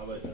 arbeite.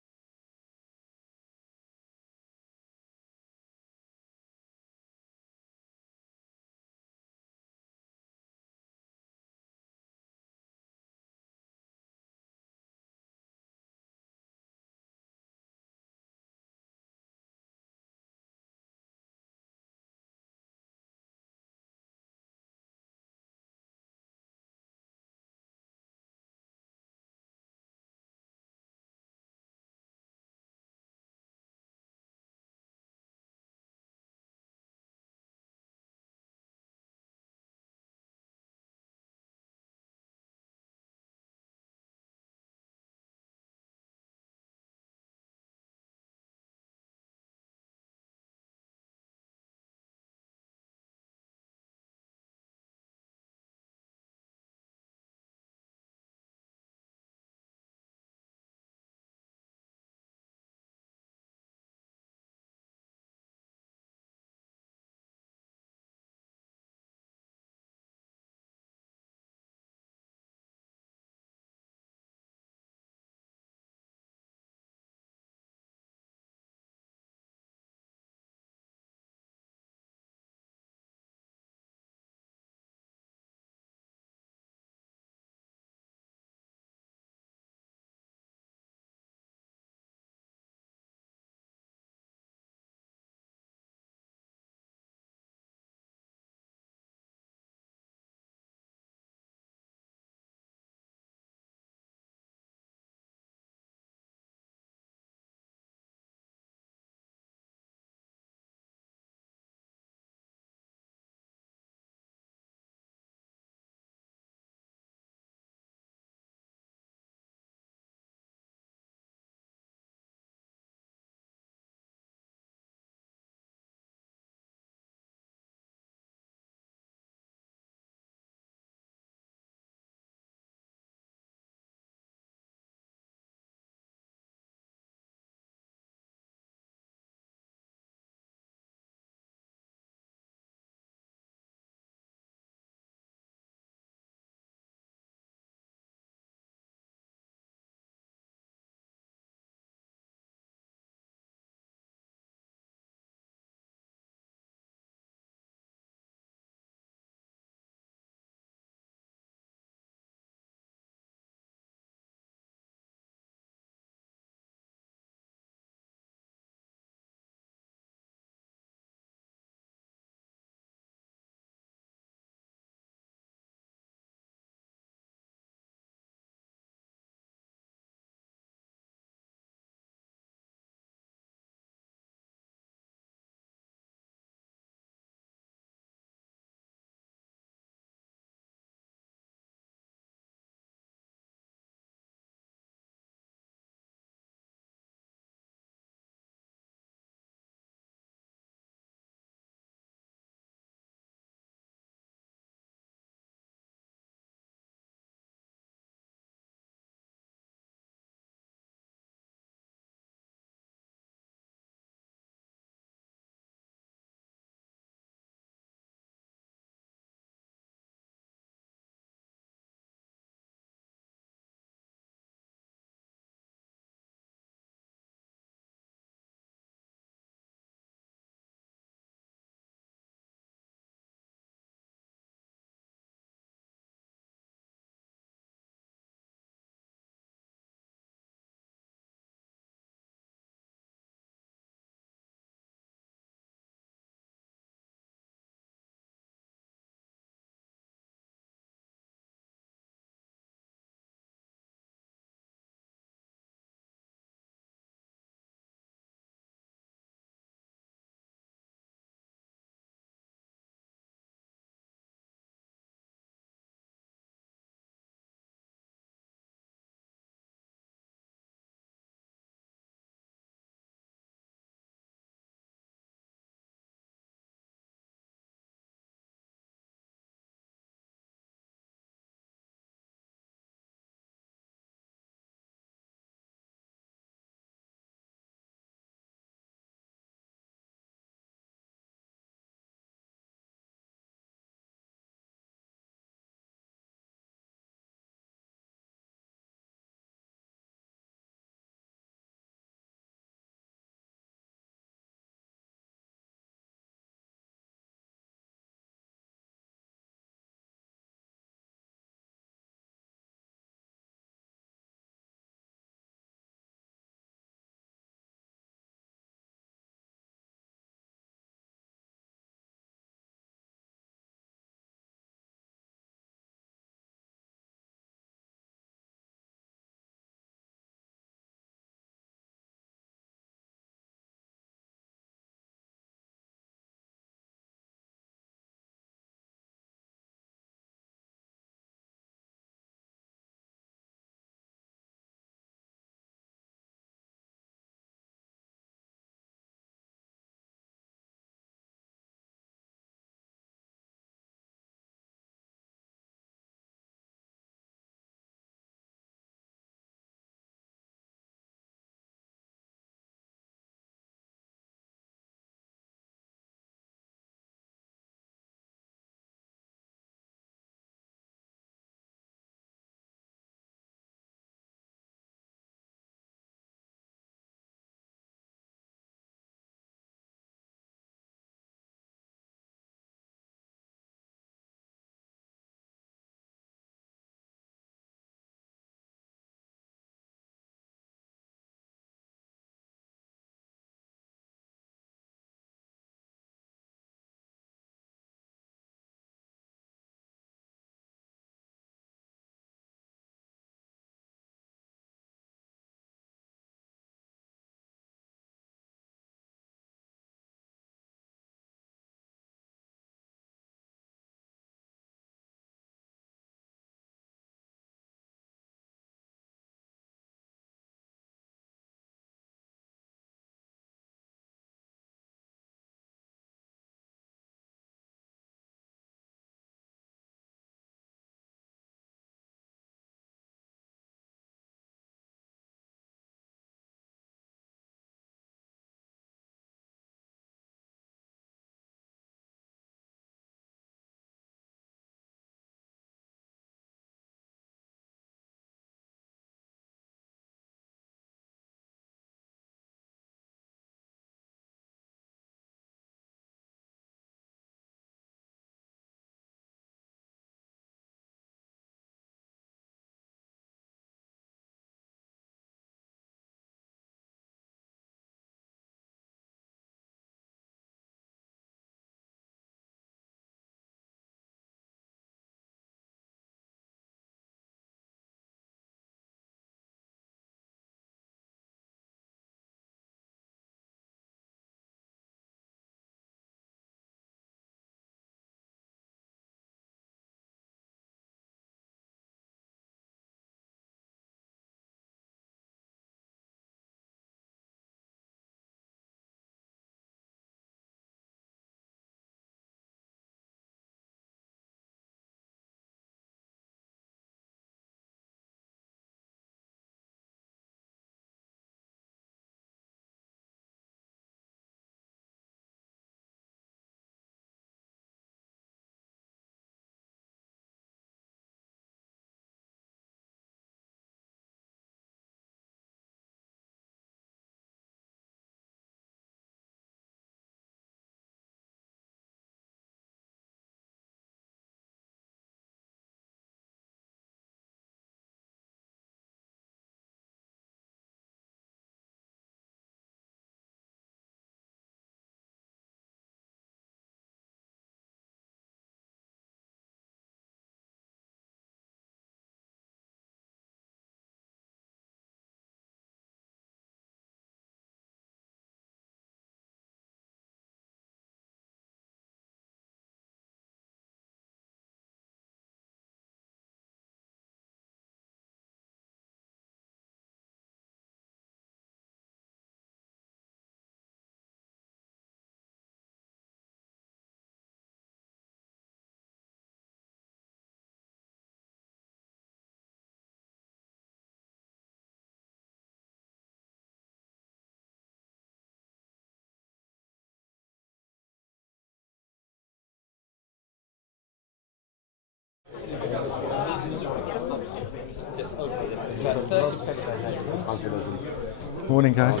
About 30% of our head. Morning, guys.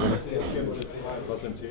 Was im Tee.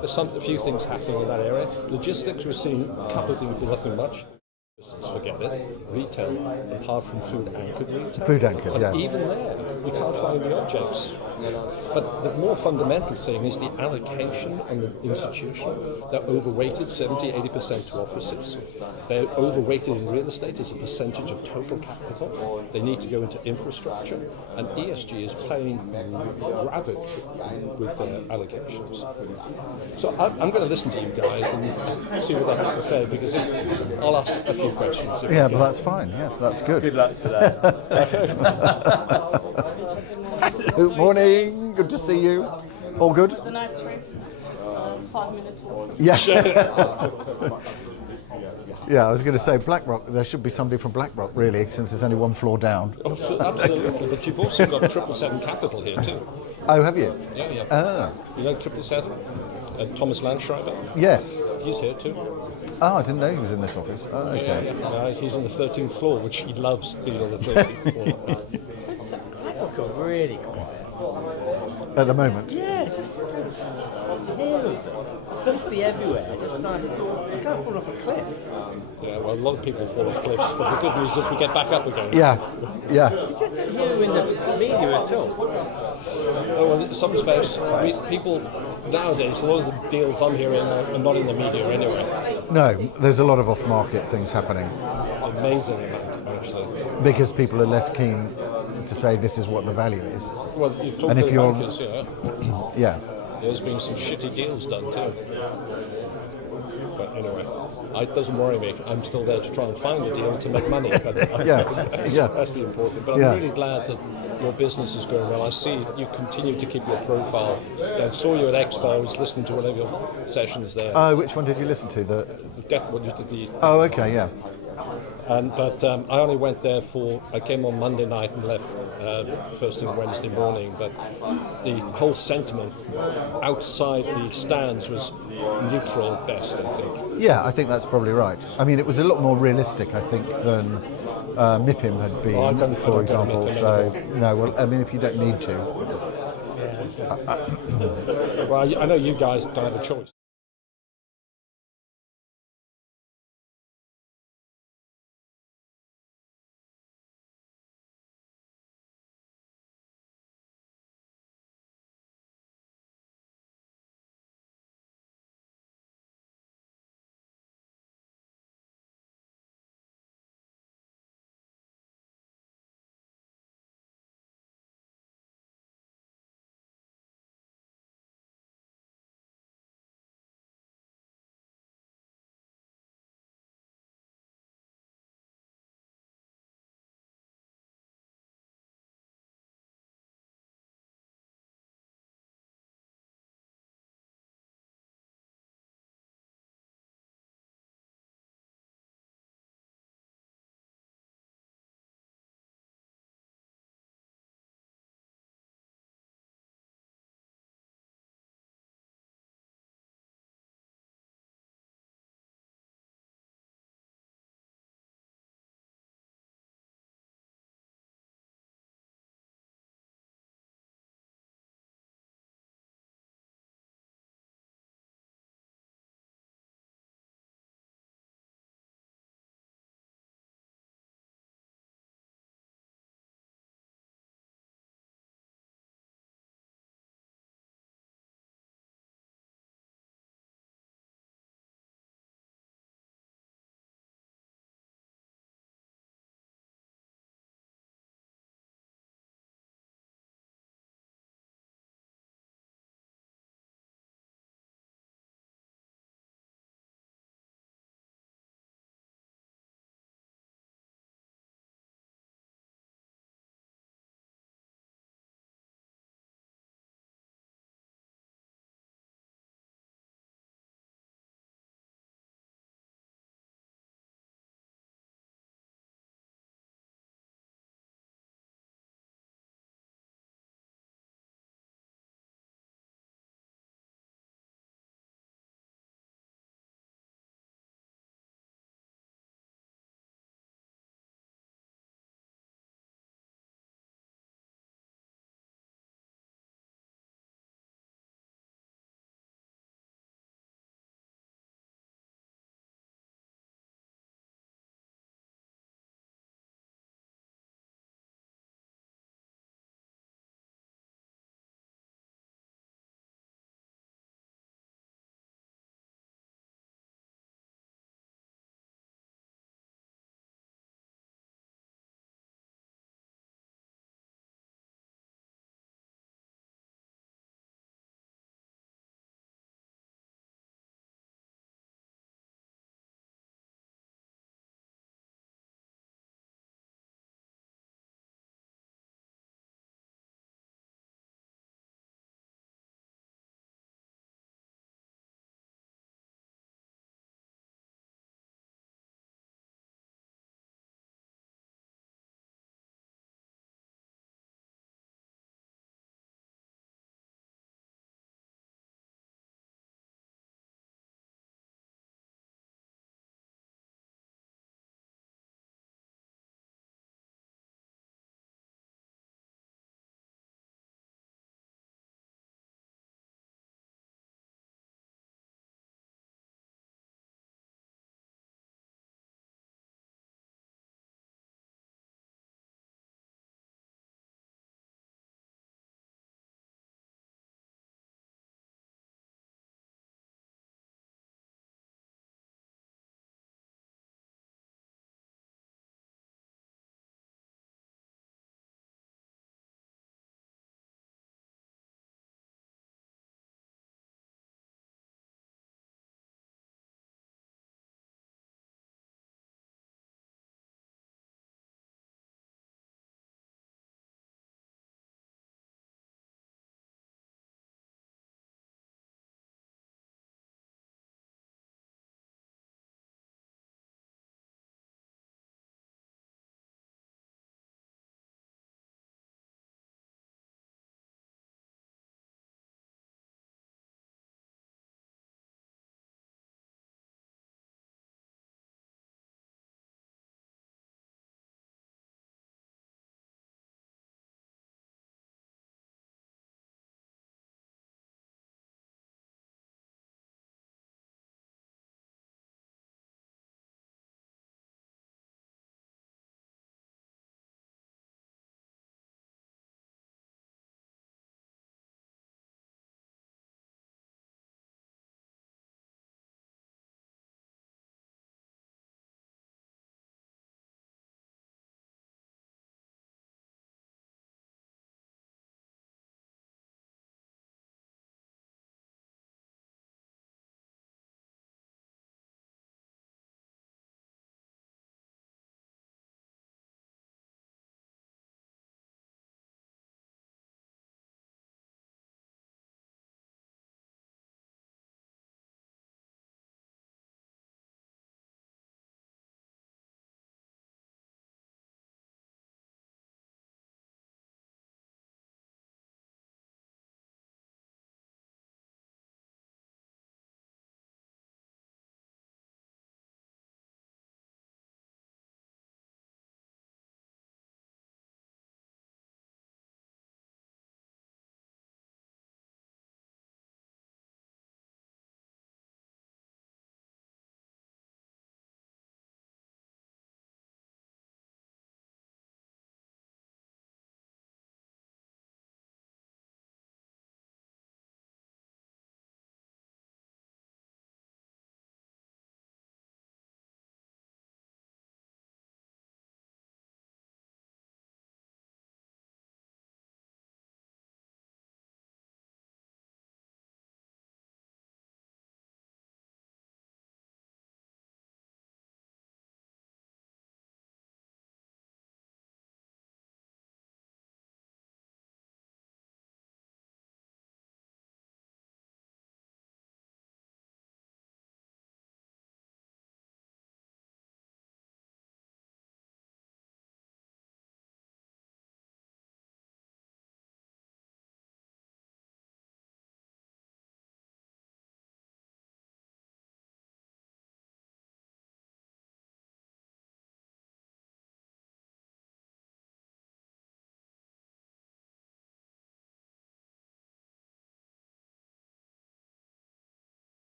there's a few things happening in that area. Logistics, we're seeing a couple of things, but nothing much. Forget it. Retail, apart from food anchored retail. Food anchored, but yeah. even there, we can't find the objects. But the more fundamental thing is the allocation and the institution. They're overweighted 70-80% to offices. They're overweighted in real estate as a percentage of total capital. They need to go into infrastructure. And ESG is playing rabid with their allocations. So I'm going to listen to you guys and see what they have to say, because I'll ask a few questions. Yeah, but that's fine. Yeah, that's good. Good luck for that. Good morning. Good to see you. All good? It's a nice trip. 5 minutes walk. Yeah. Yeah, I was going to say BlackRock. There should be somebody from BlackRock, really, since there's only one floor down. Absolutely, but you've also got 777 Capital here too. Oh, have you? Yeah, yeah. Ah, You know 777? Thomas Landschreiber? yes. He's here too. Oh, I didn't know he was in this office. Oh, okay. Yeah. He's on the 13th floor, which he loves being on the 13th floor. That got really quiet. At the moment. Yeah, it's just constantly everywhere. Just like you can't fall off a cliff. Yeah, well, a lot of people fall off cliffs, but the good news is we get back up again. Yeah, yeah. You don't hear them in the media at all. Oh, well, in some space, people nowadays, a lot of the deals I'm hearing are not in the media anyway. No, there's a lot of off-market things happening Amazing amount, actually. because people are less keen to say this is what the value is. Well, you talk And to if the you're- bankers, yeah. Yeah. There's been some shitty deals done too. But anyway, it doesn't worry me. I'm still there to try and find the deal to make money. But Yeah. that's the important. But I'm Yeah. really glad that your business is going well. I see you continue to keep your profile. I saw you at Expo. I was listening to one of your sessions there. Oh, which one did you listen to? What you did the Oh, okay, yeah. But I only went there I came on Monday night and left first thing Wednesday morning, but the whole sentiment outside the stands was neutral at best, I think. Yeah, I think that's probably right. I mean, it was a lot more realistic, I think, than MIPIM had been, I don't for go to example. MIPIM So, no, well, I mean, if you don't need to. Well, I know you guys don't have a choice.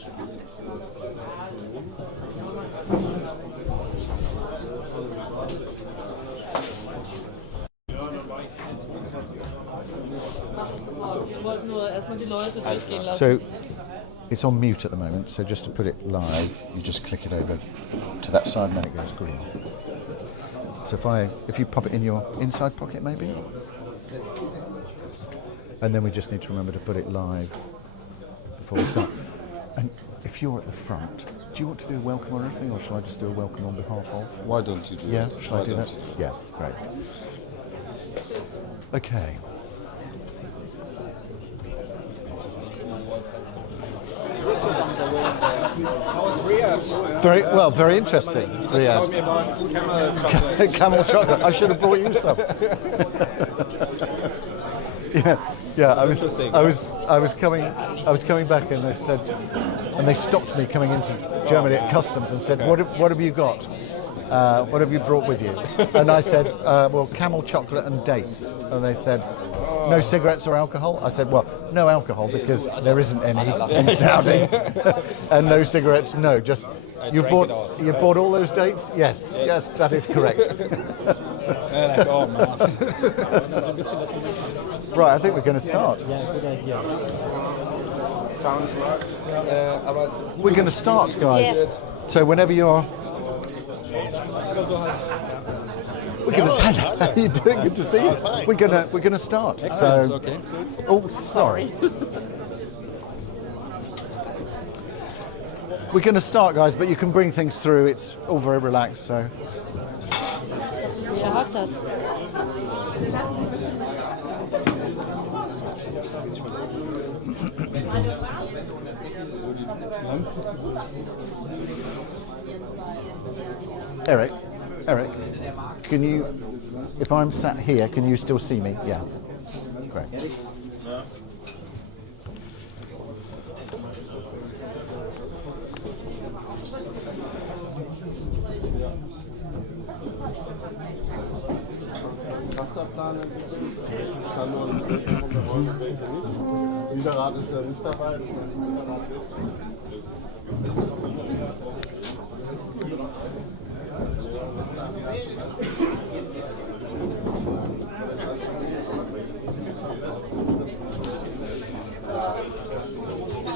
Wir wollten nur erstmal die Leute durchgehen lassen. So it's on mute at the moment, so just to put it live, you just click it over to that side and then it goes green. So if you pop it in your inside pocket maybe, and then we just need to remember to put it live before we start. And if you're at the front, do you want to do a welcome or anything, or shall I just do a welcome on behalf of? Why don't you do Yeah, that? shall I do that? Yeah, great. Okay. How was Riyadh? Very well, very interesting. Tell me Riyadh. about camel chocolate. Camel chocolate. I should have brought you some. yeah. I was coming back, and they stopped me coming into Germany at customs and said, "What have you got? What have you brought with you?" And I said, "Well, camel chocolate and dates." And they said, "No cigarettes or alcohol?" I said, "Well, no alcohol because there isn't any in Saudi, and no cigarettes. No, just you bought all those dates? Yes, that is correct." Right, I think we're going to start. Yeah, good idea. We're going to start, guys. Yeah. So whenever you're. We're going to. How are you doing? Good to see you. We're going to start. So. Okay. Oh, sorry. We're going to start, guys, but you can bring things through. It's all very relaxed. So. Ihr habt das. Eric, can you? If I'm sat here, can you still see me? Yeah. Great. Dieser Rat ist ja nicht dabei.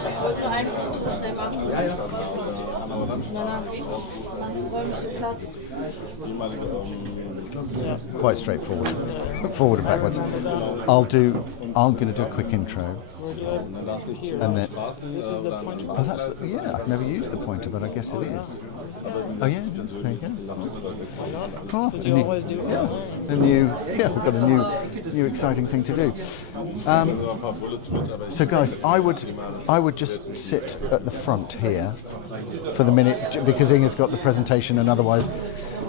Ich wollte nur ein Foto schnell machen. Nein, räumlichen Platz. Quite straightforward. Forward and backwards. I'm going to do a quick intro. And then. Oh, I've never used the pointer, but I guess it is. Oh yeah, there you go. Oh, we've got a new exciting thing to do. So guys, I would just sit at the front here for the minute because Inge's got the presentation, and otherwise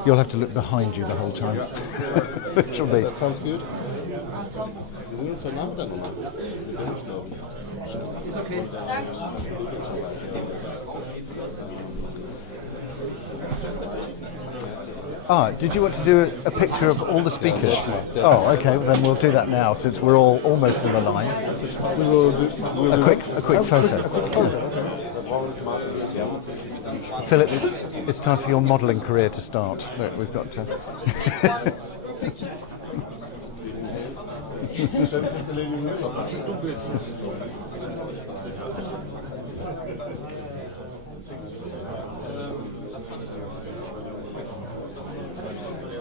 you'll have to look behind you the whole time. Which will be. That sounds good. Ist okay. Danke. Did you want to do a picture of all the speakers? Oh, okay. Well, then we'll do that now, since we're all almost in a line. A quick photo. Philip, it's time for your modelling career to start. Look, we've got to.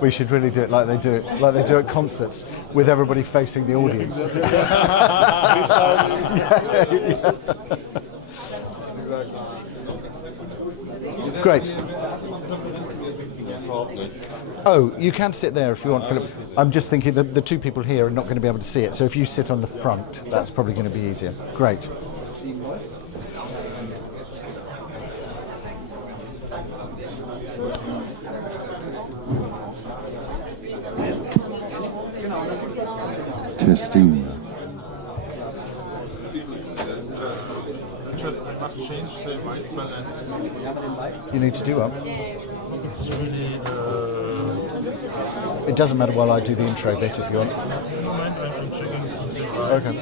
We should really do it like they do at concerts, with everybody facing the audience. Great. Oh, you can sit there if you want, Philip. I'm just thinking that the two people here are not going to be able to see it, so if you sit on the front, that's probably going to be easier. Great. Testing. You need to do up. It doesn't matter while I do the intro bit if you want. Okay.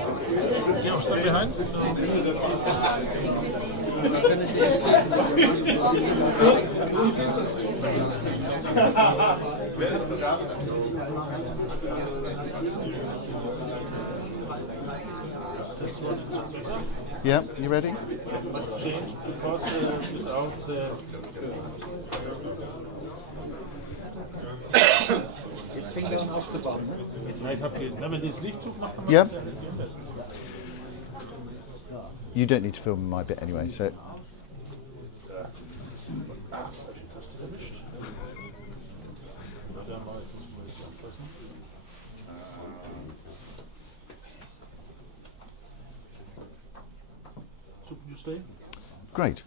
Yeah, you ready? Must change because without Jetzt fängt er an aufzubauen. Jetzt habt ihr, wenn man das Licht zumacht, kann man Yeah. das ja nicht. You don't need to film my bit anyway, so. You stay? Great.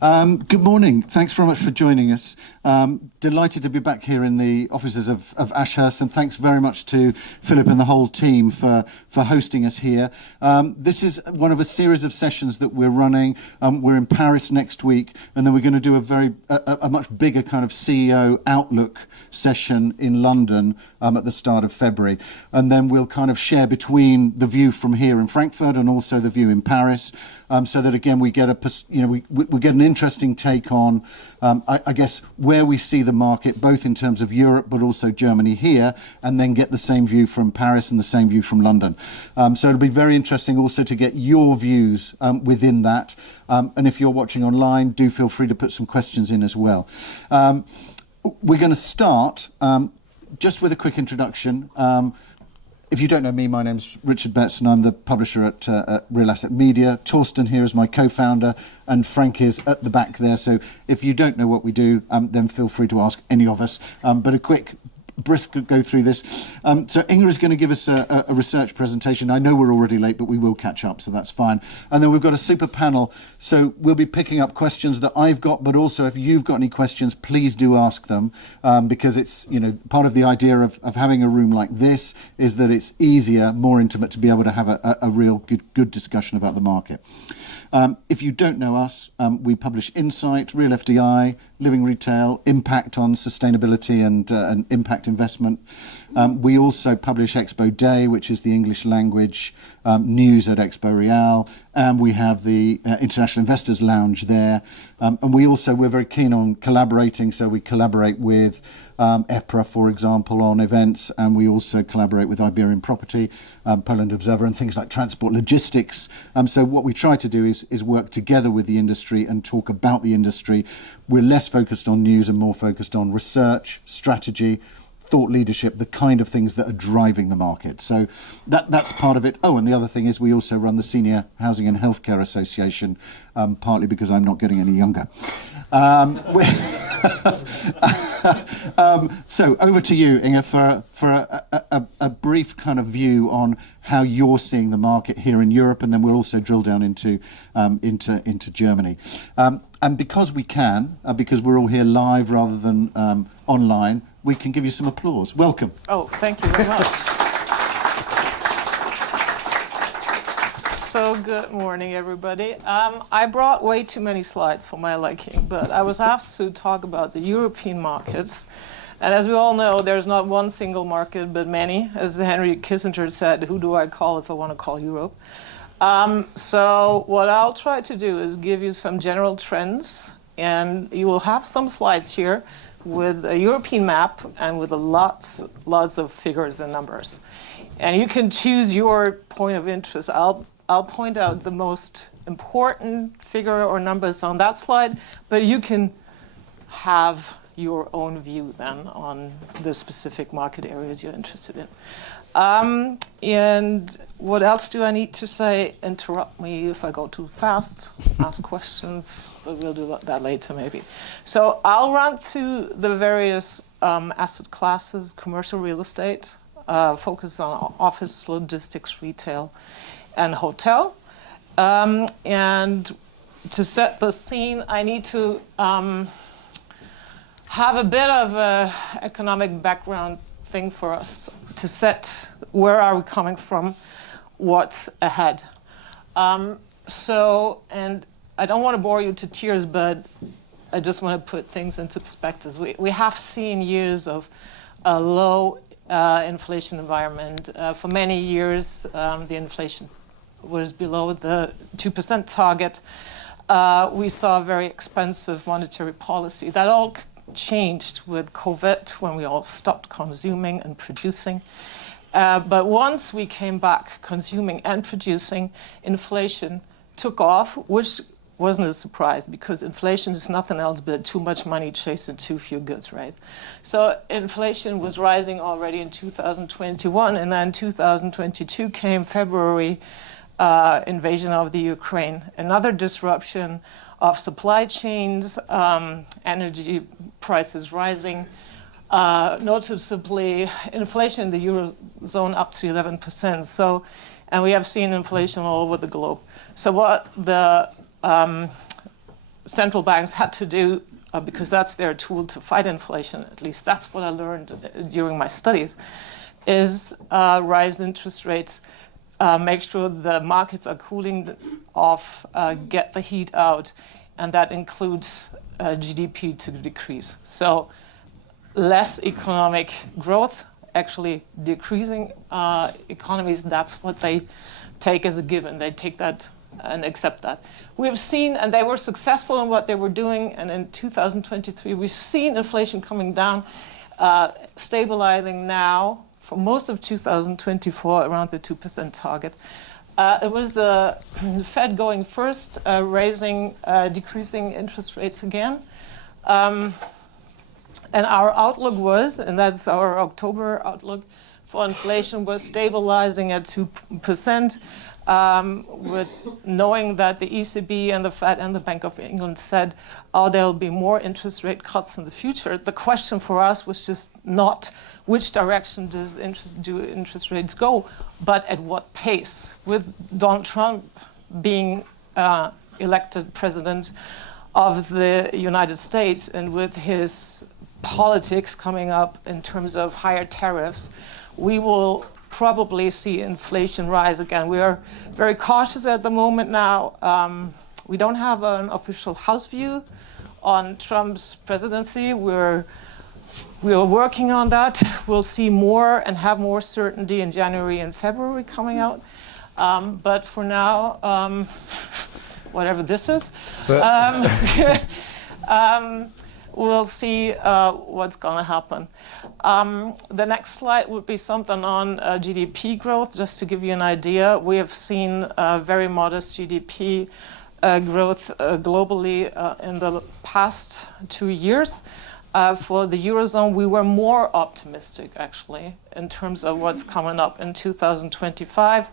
Good morning. Thanks very much for joining us. Delighted to be back here in the offices of Ashurst, and thanks very much to Philip and the whole team for hosting us here. This is one of a series of sessions that we're running. We're in Paris next week, and then we're going to do a much bigger kind of CEO outlook session in London at the start of February. And then we'll kind of share between the view from here in Frankfurt and also the view in Paris, so that again we get we get an interesting take on I guess where we see the market, both in terms of Europe but also Germany here, and then get the same view from Paris and the same view from London. So it'll be very interesting also to get your views within that. And if you're watching online, do feel free to put some questions in as well. We're going to start just with a quick introduction. If you don't know me, my name's Richard Betts and I'm the publisher at Real Asset Media. Torsten here is my co-founder and Frank is at the back there. So if you don't know what we do, then feel free to ask any of us. But a quick brisk go through this. So Inga is going to give us a research presentation. I know we're already late, but we will catch up, so that's fine. And then we've got a super panel. So we'll be picking up questions that I've got, but also if you've got any questions, please do ask them, because it's, part of the idea of having a room like this is that it's easier, more intimate to be able to have a real good discussion about the market. If you don't know us, we publish Insight, Real FDI, Living Retail, Impact on Sustainability and Impact Investment. We also publish Expo Day, which is the English language news at Expo Real, and we have the International Investors Lounge there. And we're very keen on collaborating, so we collaborate with EPRA, for example, on events, and we also collaborate with Iberian Property, Poland Observer, and things like transport logistics. So what we try to do is work together with the industry and talk about the industry. We're less focused on news and more focused on research, strategy, thought leadership, the kind of things that are driving the market. So that's part of it. Oh, and the other thing is we also run the Senior Housing and Healthcare Association, partly because I'm not getting any younger. So over to you, Inga, for a brief kind of view on how you're seeing the market here in Europe, and then we'll also drill down into Germany. And because we can, because we're all here live rather than online, we can give you some applause. Welcome. Oh, thank you very much. So good morning, everybody. I brought way too many slides for my liking, but I was asked to talk about the European markets. And as we all know, there's not one single market, but many. As Henry Kissinger said, who do I call if I want to call Europe? So what I'll try to do is give you some general trends, and you will have some slides here with a European map and with lots of figures and numbers. And you can choose your point of interest. I'll point out the most important figure or numbers on that slide, but you can have your own view then on the specific market areas you're interested in. And what else do I need to say? Interrupt me if I go too fast, ask questions, but we'll do that later maybe. So I'll run through the various asset classes, commercial real estate, focus on office, logistics, retail, and hotel. And to set the scene, I need to have a bit of an economic background thing for us to set where are we coming from, what's ahead. So, and I don't want to bore you to tears, but I just want to put things into perspective. We have seen years of a low inflation environment. For many years, the inflation was below the 2% target. we saw very expensive monetary policy. That all changed with COVID when we all stopped consuming and producing. But once we came back consuming and producing, inflation took off, which wasn't a surprise because inflation is nothing else but too much money chasing too few goods, right? So inflation was rising already in 2021, and then 2022 came February, invasion of the Ukraine, another disruption of supply chains, energy prices rising, noticeably inflation in the Eurozone up to 11%. So, and we have seen inflation all over the globe. So what the central banks had to do, because that's their tool to fight inflation, at least that's what I learned during my studies, is rise interest rates, make sure the markets are cooling off, get the heat out, and that includes GDP to decrease. So less economic growth, actually decreasing economies, that's what they take as a given. They take that and accept that. We've seen, and they were successful in what they were doing, and in 2023 we've seen inflation coming down, stabilizing now for most of 2024 around the 2% target. It was the Fed going first, decreasing interest rates again. And our outlook was, and that's our October outlook for inflation, was stabilizing at 2%, with knowing that the ECB and the Fed and the Bank of England said, oh, there'll be more interest rate cuts in the future. The question for us was just not which direction do interest rates go, but at what pace. With Donald Trump being elected president of the United States and with his politics coming up in terms of higher tariffs, we will probably see inflation rise again. We are very cautious at the moment now. We don't have an official house view on Trump's presidency. We're working on that. We'll see more and have more certainty in January and February coming out. But for now, whatever this is, we'll see what's going to happen. The next slide would be something on GDP growth, just to give you an idea. We have seen very modest GDP growth globally in the past 2 years. For the Eurozone, we were more optimistic, actually, in terms of what's coming up in 2025.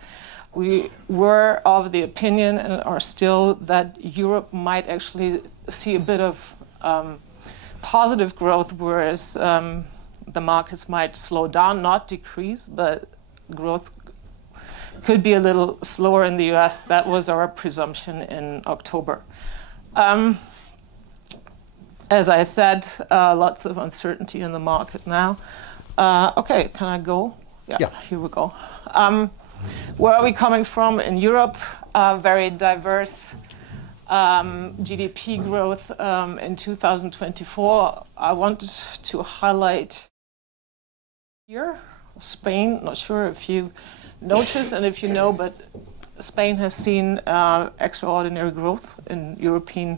We were of the opinion, and are still, that Europe might actually see a bit of positive growth, whereas the markets might slow down, not decrease, but growth could be a little slower in the US. That was our presumption in October. As I said, lots of uncertainty in the market now. Okay, can I go? Yeah. Here we go. Where are we coming from in Europe? Very diverse GDP growth in 2024. I wanted to highlight here, Spain. Not sure if you noticed and if you know, but Spain has seen extraordinary growth in European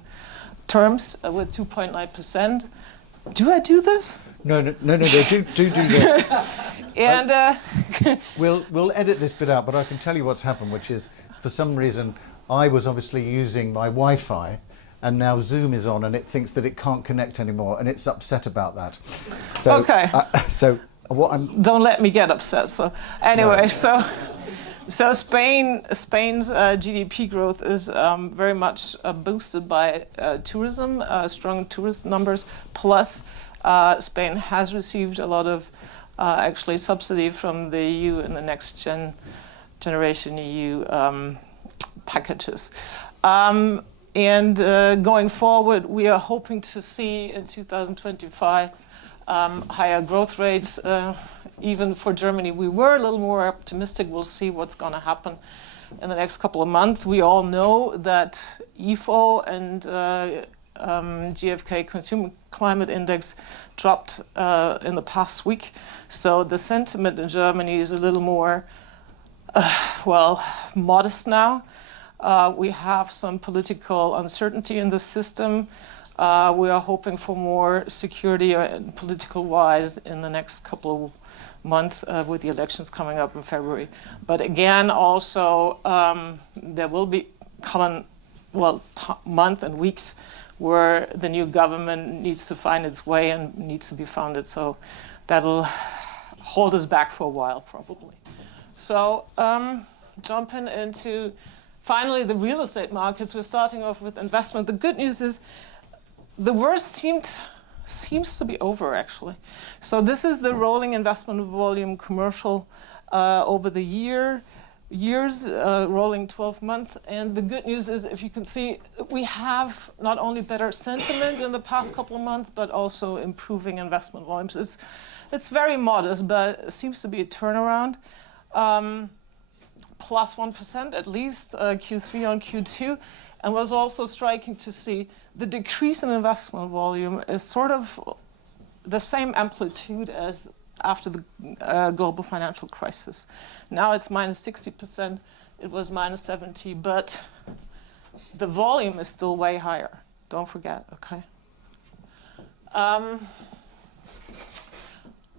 terms with 2.9%. Do I do this? No, do that. And We'll edit this bit out, but I can tell you what's happened, which is, for some reason, I was obviously using my Wi-Fi, and now Zoom is on, and it thinks that it can't connect anymore, and it's upset about that. So, okay. So what I'm... Don't let me get upset. So anyway, no. So Spain's GDP growth is very much boosted by tourism, strong tourist numbers. Plus, Spain has received a lot of actually subsidy from the EU and the next generation EU packages. And going forward, we are hoping to see in 2025 higher growth rates. Even for Germany, we were a little more optimistic. We'll see what's going to happen in the next couple of months. We all know that IFO and GfK Consumer Climate Index dropped in the past week. So the sentiment in Germany is a little more, modest now. We have some political uncertainty in the system. We are hoping for more security political-wise in the next couple of months with the elections coming up in February. But again, also, there will be month and weeks where the new government needs to find its way and needs to be founded. So that'll hold us back for a while, probably. So jumping into, finally, the real estate markets. We're starting off with investment. The good news is the worst seems to be over, actually. So this is the rolling investment volume commercial over the years, rolling 12 months. And the good news is, if you can see, we have not only better sentiment in the past couple of months, but also improving investment volumes. It's very modest, but it seems to be a turnaround. Plus 1% at least, Q3 on Q2. And was also striking to see the decrease in investment volume is sort of the same amplitude as after the global financial crisis. Now it's minus 60%, it was minus 70, but the volume is still way higher. Don't forget, okay?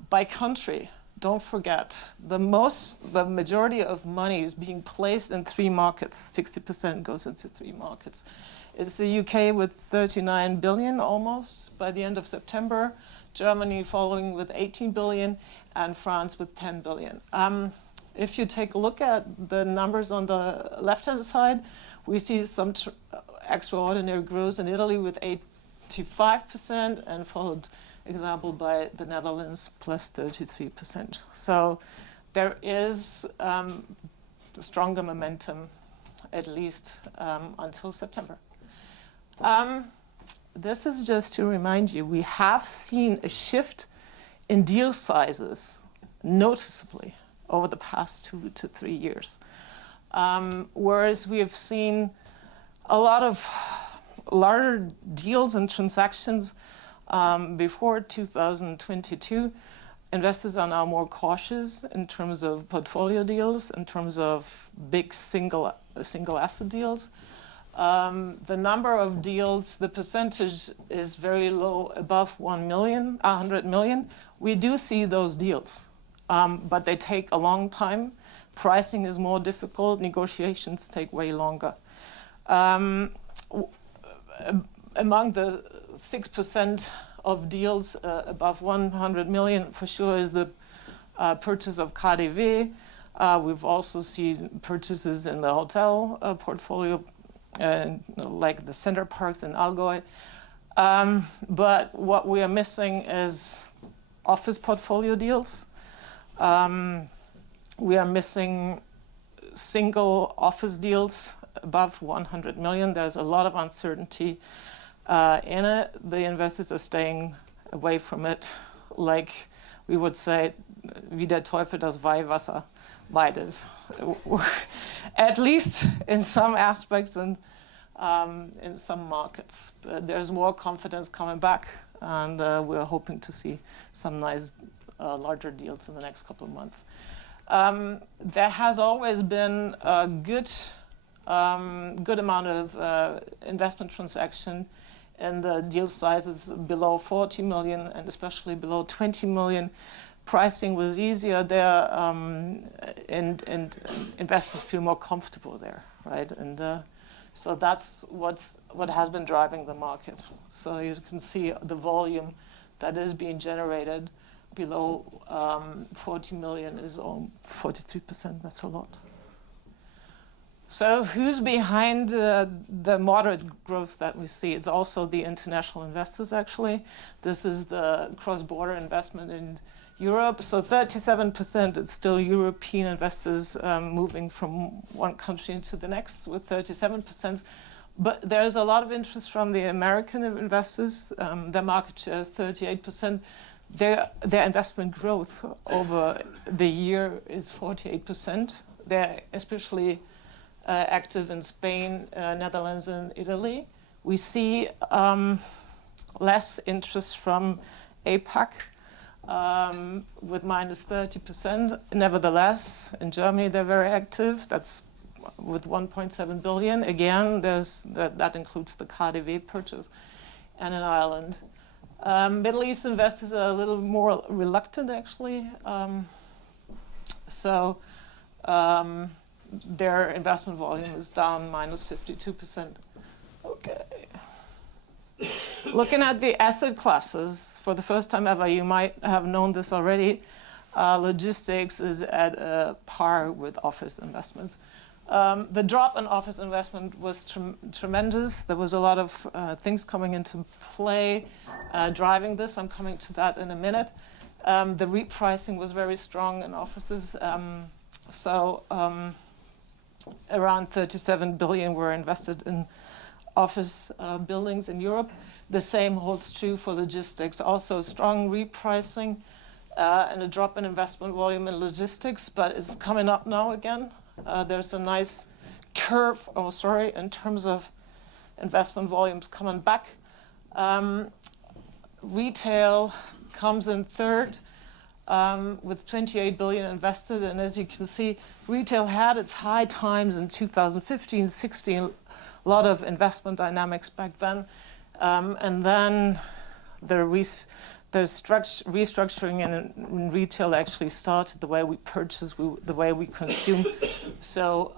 By country, don't forget, the majority of money is being placed in 3 markets. 60% goes into 3 markets. It's the UK with 39 billion almost by the end of September, Germany following with 18 billion, and France with 10 billion. If you take a look at the numbers on the left-hand side, we see some extraordinary growth in Italy with 85% and followed example by the Netherlands plus 33%. So there is stronger momentum, at least until September. This is just to remind you, we have seen a shift in deal sizes noticeably over the past 2 to 3 years. Whereas we have seen a lot of larger deals and transactions before 2022, investors are now more cautious in terms of portfolio deals, in terms of big single asset deals. The number of deals, the percentage is very low, above 100 million. We do see those deals, but they take a long time. Pricing is more difficult. Negotiations take way longer. Among the 6% of deals above 100 million, for sure, is the purchase of KaDeWe. We've also seen purchases in the hotel portfolio, like the Center Parcs in Allgäu. But what we are missing is office portfolio deals. We are missing single office deals above 100 million. There's a lot of uncertainty in it. The investors are staying away from it, like we would say, wie der Teufel das Weihwasser meidet. At least in some aspects and in some markets. But there's more confidence coming back, and we're hoping to see some nice larger deals in the next couple of months. There has always been a good amount of investment transaction in the deal sizes below 40 million and especially below 20 million. Pricing was easier there, and investors feel more comfortable there, right? And so that's what has been driving the market. So you can see the volume that is being generated below 40 million is 43%. That's a lot. So who's behind the moderate growth that we see? It's also the international investors, actually. This is the cross-border investment in Europe. So 37%, it's still European investors moving from one country to the next with 37%. But there's a lot of interest from the American investors. Their market share is 38%. Their investment growth over the year is 48%. They're especially active in Spain, Netherlands, and Italy. We see less interest from APAC with minus 30%. Nevertheless, in Germany, they're very active. That's with 1.7 billion. Again, that includes the KaDeWe purchase, and in Ireland. Middle East investors are a little more reluctant, actually. Their investment volume is down minus 52%. Okay. Looking at the asset classes, for the first time ever, you might have known this already, logistics is at a par with office investments. The drop in office investment was tremendous. There was a lot of things coming into play driving this. I'm coming to that in a minute. The repricing was very strong in offices. Around 37 billion were invested in office buildings in Europe. The same holds true for logistics. Also strong repricing and a drop in investment volume in logistics, but it's coming up now again. There's a nice curve, in terms of investment volumes coming back. Retail comes in third with 28 billion invested, and as you can see, retail had its high times in 2015, 16, a lot of investment dynamics back then, and then the restructuring in retail actually started, the way we purchase, the way we consume. So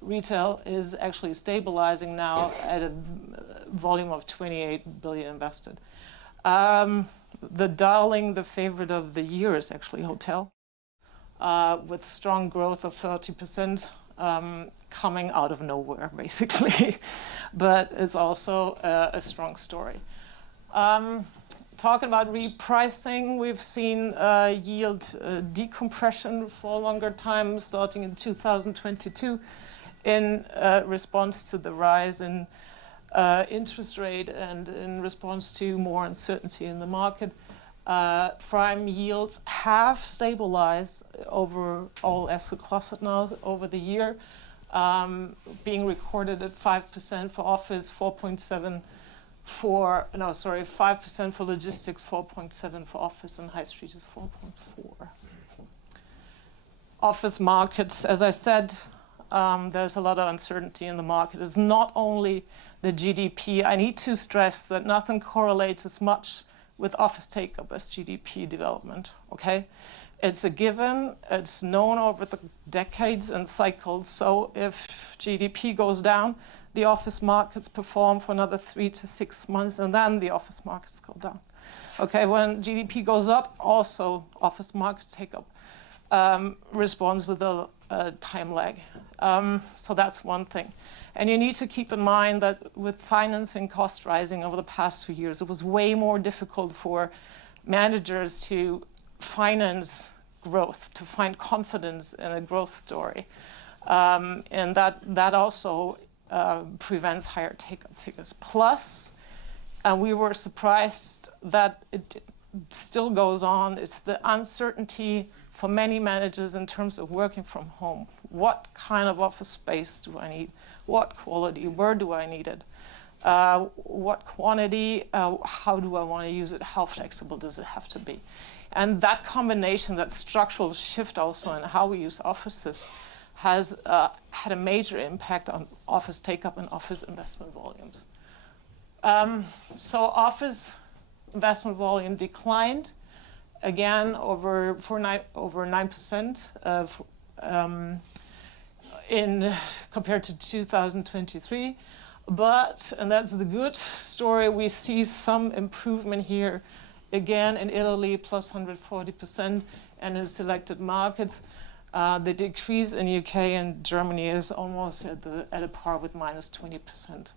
retail is actually stabilizing now at a volume of 28 billion invested. The darling, the favorite of the year is actually hotel, with strong growth of 30%, coming out of nowhere, basically. But it's also a strong story. Talking about repricing, we've seen yield decompression for a longer time, starting in 2022, in response to the rise in interest rate and in response to more uncertainty in the market. Prime yields have stabilized over all asset classes now over the year, being recorded at 5% for office, 5% for logistics, 4.7 for office, and high street is 4.4. Office markets, as I said, there's a lot of uncertainty in the market. It's not only the GDP. I need to stress that nothing correlates as much with office take-up as GDP development, okay? It's a given, it's known over the decades and cycles, so if GDP goes down, the office markets perform for another 3 to 6 months, and then the office markets go down. Okay, when GDP goes up, also office market take-up responds with a time lag. So that's one thing. And you need to keep in mind that with financing costs rising over the past 2 years, it was way more difficult for managers to finance growth, to find confidence in a growth story. And that also prevents higher take-up figures. Plus, we were surprised that it still goes on. It's the uncertainty for many managers in terms of working from home. What kind of office space do I need? What quality? Where do I need it? What quantity? How do I want to use it? How flexible does it have to be? And that combination, that structural shift also in how we use offices, has had a major impact on office take-up and office investment volumes. So office investment volume declined again over 9% compared to 2023. But, and that's the good story, we see some improvement here again in Italy, plus 140%, and in selected markets. The decrease in UK and Germany is almost at a par with minus 20%.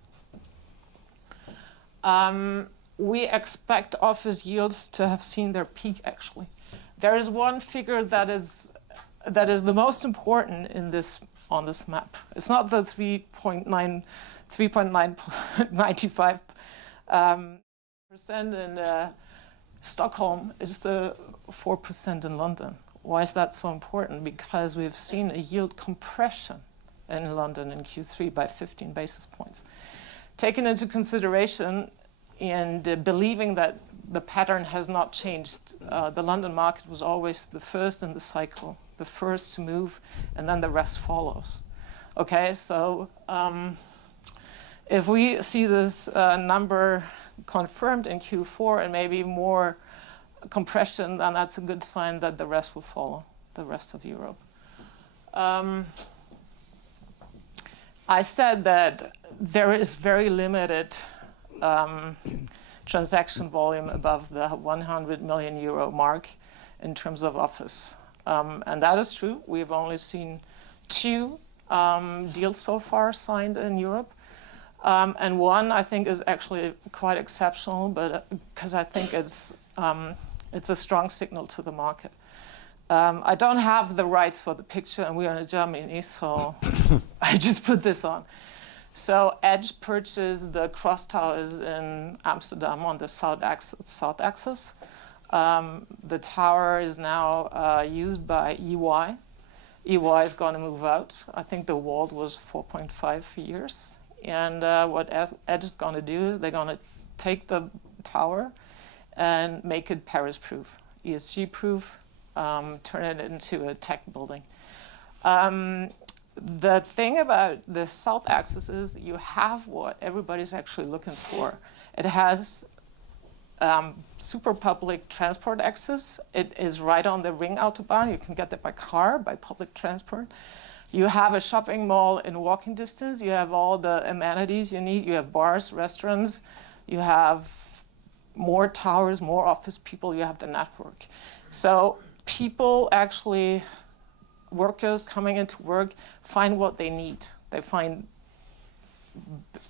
We expect office yields to have seen their peak, actually. There is one figure that is the most important in this on this map. It's not the 3.95% in Stockholm. It's the 4% in London. Why is that so important? Because we've seen a yield compression in London in Q3 by 15 basis points. Taken into consideration and believing that the pattern has not changed, the London market was always the first in the cycle, the first to move, and then the rest follows. Okay, so if we see this number confirmed in Q4 and maybe more compression, then that's a good sign that the rest will follow, the rest of Europe. I said that there is very limited transaction volume above the 100 million euro mark in terms of office. And that is true. We've only seen 2 deals so far signed in Europe. And one I think is actually quite exceptional, but because I think it's a strong signal to the market. I don't have the rights for the picture, and we are in Germany, so I just put this on. So Edge purchased the cross towers in Amsterdam on the south axis. The tower is now used by EY. EY is going to move out. I think the WALT was 4.5 years. And what Edge is going to do is they're going to take the tower and make it Paris-proof, ESG-proof, turn it into a tech building. The thing about the south axis is you have what everybody's actually looking for. It has super public transport access. It is right on the Ring Autobahn. You can get there by car, by public transport. You have a shopping mall in walking distance. You have all the amenities you need. You have bars, restaurants. You have more towers, more office people. You have the network. So people actually, workers coming into work, find what they need. They find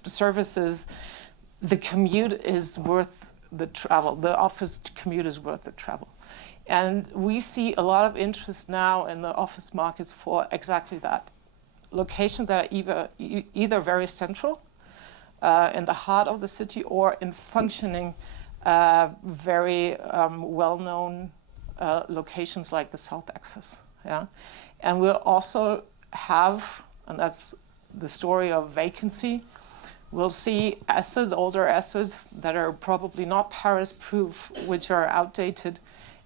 services. The commute is worth the travel. The office commute is worth the travel. And we see a lot of interest now in the office markets for exactly that. Locations that are either very central, in the heart of the city, or in functioning, very well-known locations like the South Axis. Yeah? And we'll also have, and that's the story of vacancy, we'll see assets, older assets that are probably not Paris-proof, which are outdated,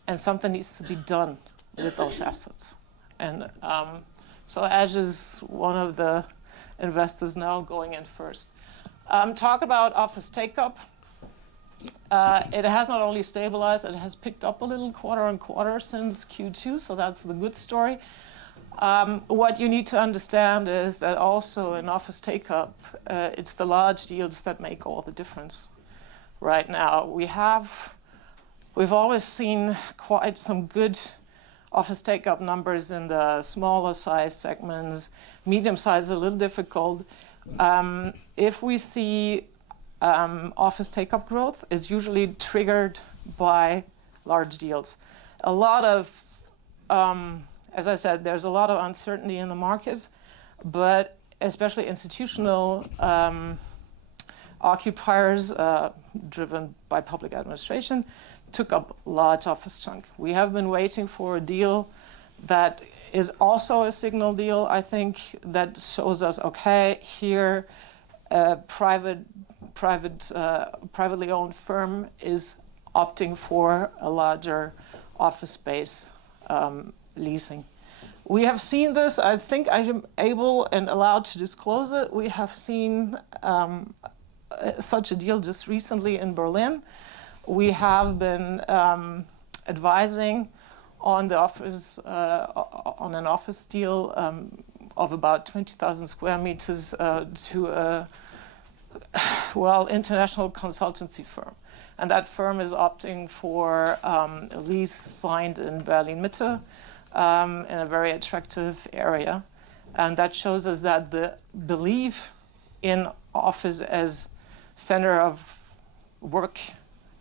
and something needs to be done with those assets. And so Edge is one of the investors now going in first. Talk about office take-up. It has not only stabilized, it has picked up a little quarter on quarter since Q2, so that's the good story. What you need to understand is that also in office take-up, it's the large deals that make all the difference. Right now, we've always seen quite some good office take-up numbers in the smaller size segments. Medium size is a little difficult. If we see office take-up growth, it's usually triggered by large deals. A lot of, as I said, there's a lot of uncertainty in the markets, but especially institutional occupiers driven by public administration took up large office chunk. We have been waiting for a deal that is also a signal deal, I think, that shows us, okay, here a privately owned firm is opting for a larger office space leasing. We have seen this, I think I am able and allowed to disclose it. We have seen such a deal just recently in Berlin. We have been advising on the office, on an office deal of about 20,000 square meters to a international consultancy firm. And that firm is opting for a lease signed in Berlin Mitte in a very attractive area. And that shows us that the belief in office as center of work,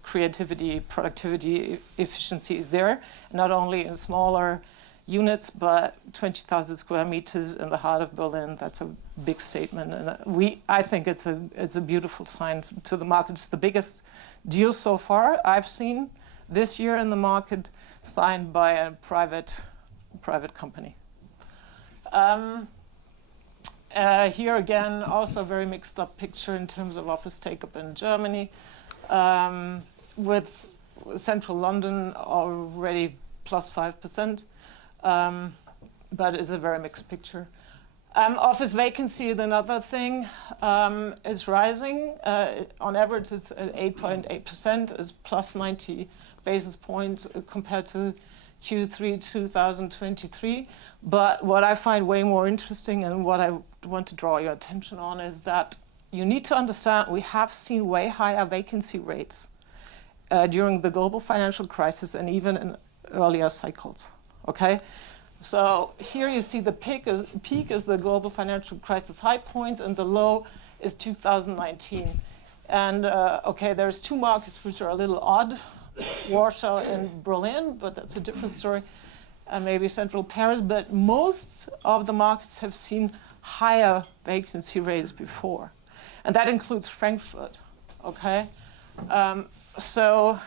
creativity, productivity, efficiency is there, not only in smaller units, but 20,000 square meters in the heart of Berlin. That's a big statement. And I think it's a beautiful sign to the market. It's the biggest deal so far I've seen this year in the market, signed by a private company. Here again, also a very mixed up picture in terms of office take-up in Germany, with central London already plus 5%, but it's a very mixed picture. Office vacancy, another thing, is rising. On average, it's at 8.8%, is plus 90 basis points compared to Q3 2023. But what I find way more interesting and what I want to draw your attention on is that you need to understand we have seen way higher vacancy rates during the global financial crisis and even in earlier cycles, okay? So here you see the peak is the global financial crisis high points, and the low is 2019. And okay, there's two markets which are a little odd, Warsaw and Berlin, but that's a different story, and maybe central Paris. But most of the markets have seen higher vacancy rates before, and that includes Frankfurt. Okay, so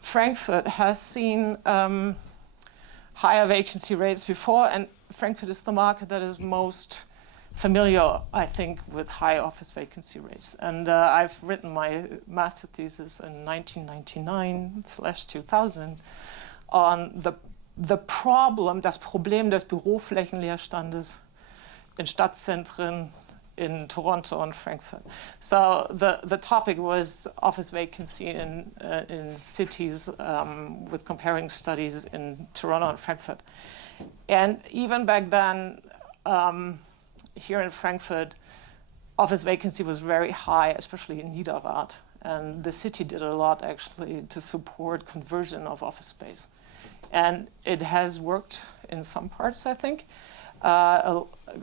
Frankfurt has seen higher vacancy rates before, and Frankfurt is the market that is most familiar, I think, with high office vacancy rates. And I've written my master thesis in 1999/2000 on the problem, das Problem des Büroflächenleerstandes in Stadtzentren in Toronto and Frankfurt. So the topic was office vacancy in cities with comparing studies in Toronto and Frankfurt. And even back then, here in Frankfurt, office vacancy was very high, especially in Niederrad. And the city did a lot actually to support conversion of office space. And it has worked in some parts, I think.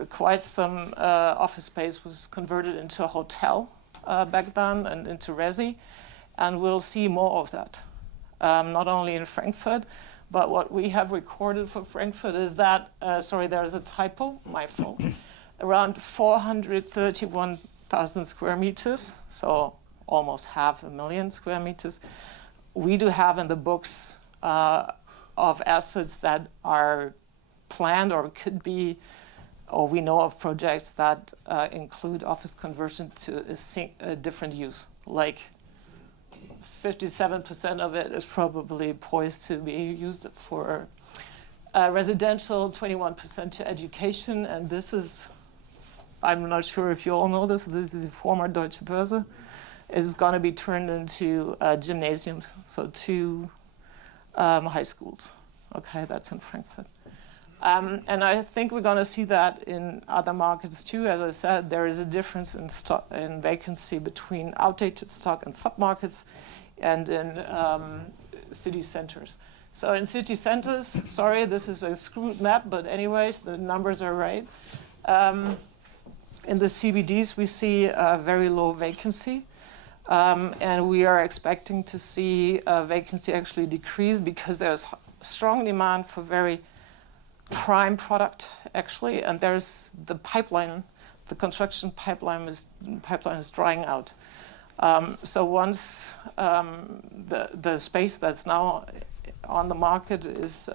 Quite some office space was converted into a hotel back then and into resi, and we'll see more of that, not only in Frankfurt, but what we have recorded for Frankfurt is that, sorry, there's a typo, my fault, around 431,000 square meters, so almost 500,000 square meters, we do have in the books of assets that are planned or could be, or we know of projects that include office conversion to a different use. Like 57% of it is probably poised to be used for residential, 21% to education, and this is, I'm not sure if you all know this is the former Deutsche Börse, is going to be turned into gymnasiums, so 2 high schools. Okay, that's in Frankfurt. And I think we're going to see that in other markets too. As I said, there is a difference in stock in vacancy between outdated stock and submarkets and in city centers. So in city centers, sorry, this is a screwed map, but anyways, the numbers are right. In the CBDs, we see a very low vacancy. And we are expecting to see vacancy actually decrease because there's strong demand for very prime product, actually, and there's the pipeline, the construction pipeline is drying out. So once the space that's now on the market is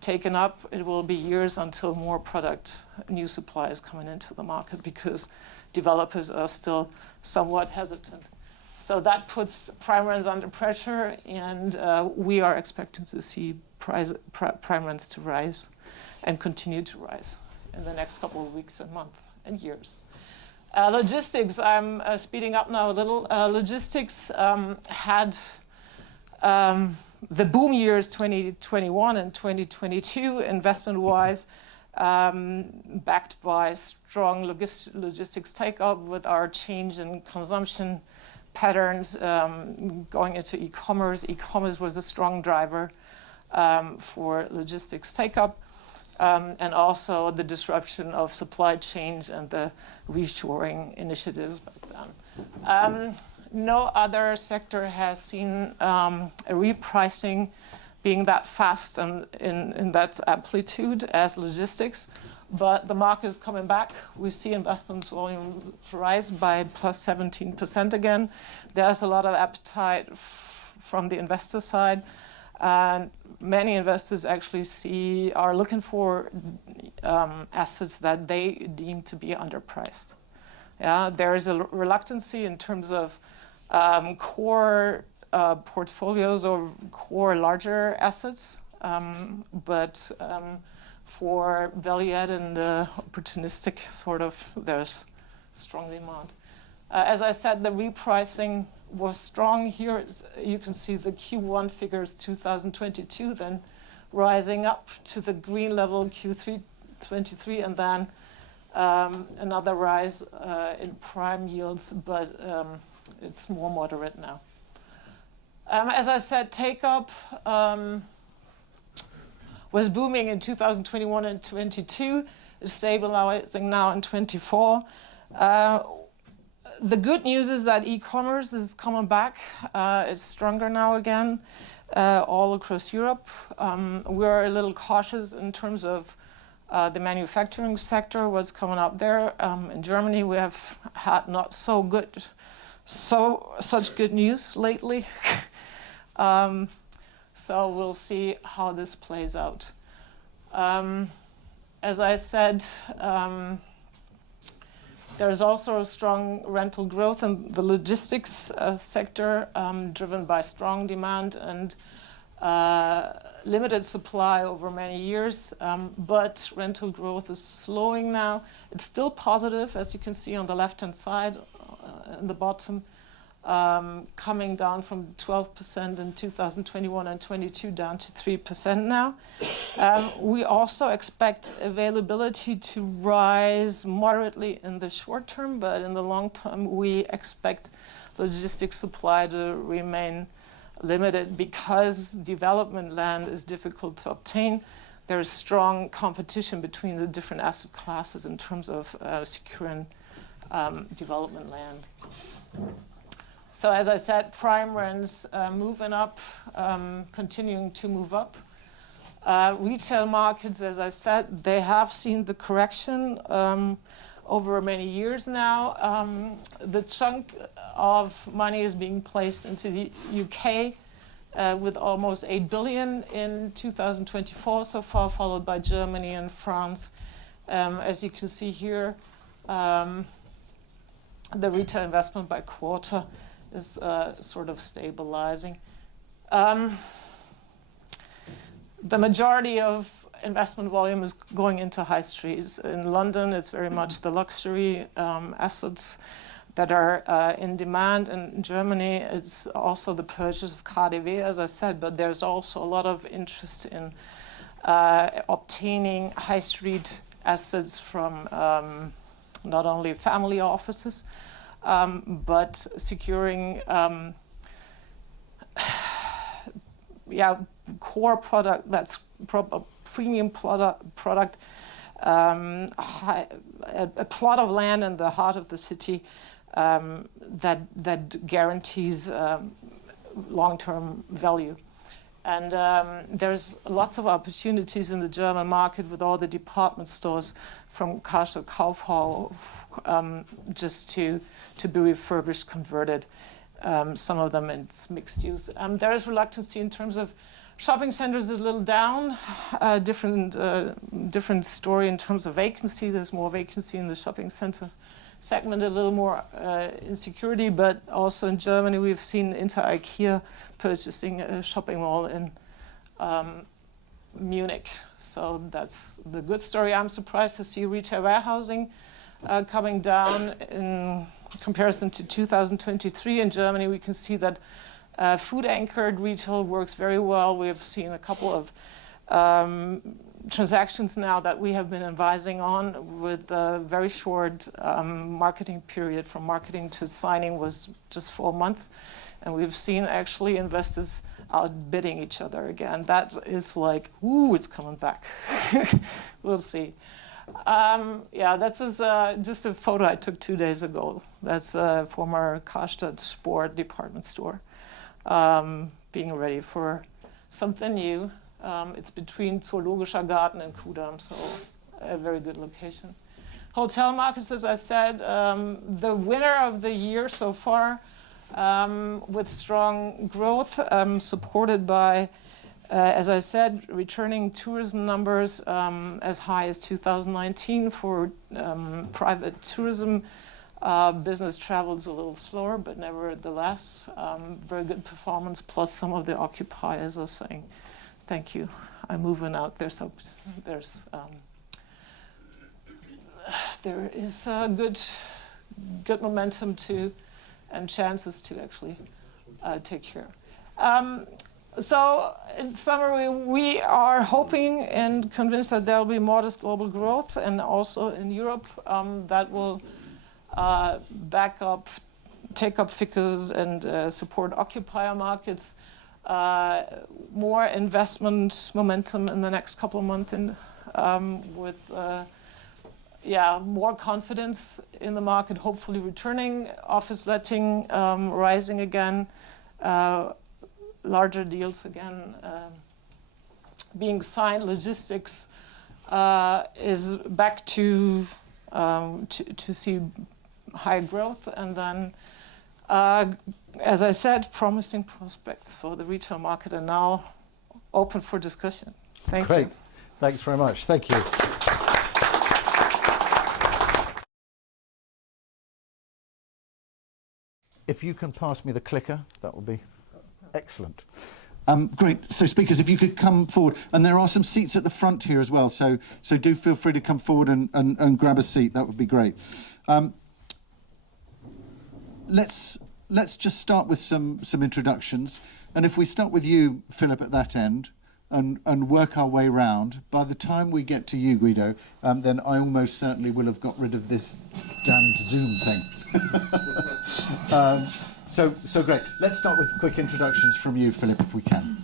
taken up, it will be years until more new supply is coming into the market because developers are still somewhat hesitant. So that puts prime rents under pressure, and we are expecting to see prime rents to rise and continue to rise in the next couple of weeks and months and years. Logistics, I'm speeding up now a little. Logistics had the boom years 2021 and 2022 investment-wise, backed by strong logistics take-up with our change in consumption patterns going into e-commerce. E-commerce was a strong driver for logistics take-up. And also the disruption of supply chains and the reshoring initiatives back then. No other sector has seen a repricing being that fast and in that amplitude as logistics, but the market is coming back. We see investments volume rise by plus 17% again. There's a lot of appetite from the investor side. And many investors actually are looking for assets that they deem to be underpriced. Yeah, there is a reluctancy in terms of core portfolios or core larger assets, but for value add and opportunistic sort of, there's strong demand. As I said, the repricing was strong here. You can see the Q1 figures 2022, then rising up to the green level Q3 23, and then another rise in prime yields, but it's more moderate now. As I said, take-up was booming in 2021 and 22. It's stabilizing now in 24. The good news is that e-commerce is coming back. It's stronger now again, all across Europe. We're a little cautious in terms of the manufacturing sector, what's coming up there. In Germany, we have had not such good news lately. So we'll see how this plays out. As I said, there's also a strong rental growth in the logistics sector, driven by strong demand and limited supply over many years, but rental growth is slowing now. It's still positive, as you can see on the left-hand side, in the bottom, coming down from 12% in 2021 and 22 down to 3% now. We also expect availability to rise moderately in the short term, but in the long term, we expect logistics supply to remain limited because development land is difficult to obtain. There is strong competition between the different asset classes in terms of securing development land. So as I said, prime rents moving up, continuing to move up. Retail markets, as I said, they have seen the correction over many years now. The chunk of money is being placed into the UK with almost 8 billion in 2024 so far, followed by Germany and France. As you can see here, the retail investment by quarter is sort of stabilizing. The majority of investment volume is going into high streets. In London, it's very much the luxury assets that are in demand. In Germany, it's also the purchase of KaDeWe, as I said, but there's also a lot of interest in obtaining high street assets from not only family offices, but securing core product that's premium product, a plot of land in the heart of the city that guarantees long-term value. And there's lots of opportunities in the German market with all the department stores from Karstadt Kaufhof just to be refurbished, converted, some of them in mixed use. There is reluctance in terms of shopping centers, a little down, different story in terms of vacancy. There's more vacancy in the shopping center segment, a little more insecurity, but also in Germany we've seen IKEA purchasing a shopping mall in Munich. So that's the good story. I'm surprised to see retail warehousing coming down in comparison to 2023. In Germany, we can see that food-anchored retail works very well. We have seen a couple of transactions now that we have been advising on with a very short marketing period. From marketing to signing was just 4 months. And we've seen actually investors outbidding each other again. That is like, ooh, it's coming back. We'll see. That's just a photo I took 2 days ago. That's a former Karstadt Sport department store, being ready for something new. It's between Zoologischer Garten and Kudamm, so a very good location. Hotel markets, as I said, the winner of the year so far, with strong growth, supported by, as I said, returning tourism numbers as high as 2019 for private tourism. Business travels a little slower, but nevertheless, very good performance, plus some of the occupiers are saying, thank you, I'm moving out. There is good momentum and chances to actually take care. So in summary, we are hoping and convinced that there will be modest global growth, and also in Europe that will take up figures and support occupier markets. More investment momentum in the next couple of months, with more confidence in the market, hopefully returning, office letting rising again, larger deals again being signed. Logistics is back to see high growth, and then as I said, promising prospects for the retail market are now open for discussion. Thank you. Great. Thanks very much. Thank you. If you can pass me the clicker, that would be excellent. Great. So speakers, if you could come forward, and there are some seats at the front here as well, so do feel free to come forward and grab a seat. That would be great. Let's just start with some introductions, and if we start with you, Philip, at that end, and work our way round. By the time we get to you, Guido, then I almost certainly will have got rid of this damned Zoom thing. So great. Let's start with quick introductions from you, Philip, if we can.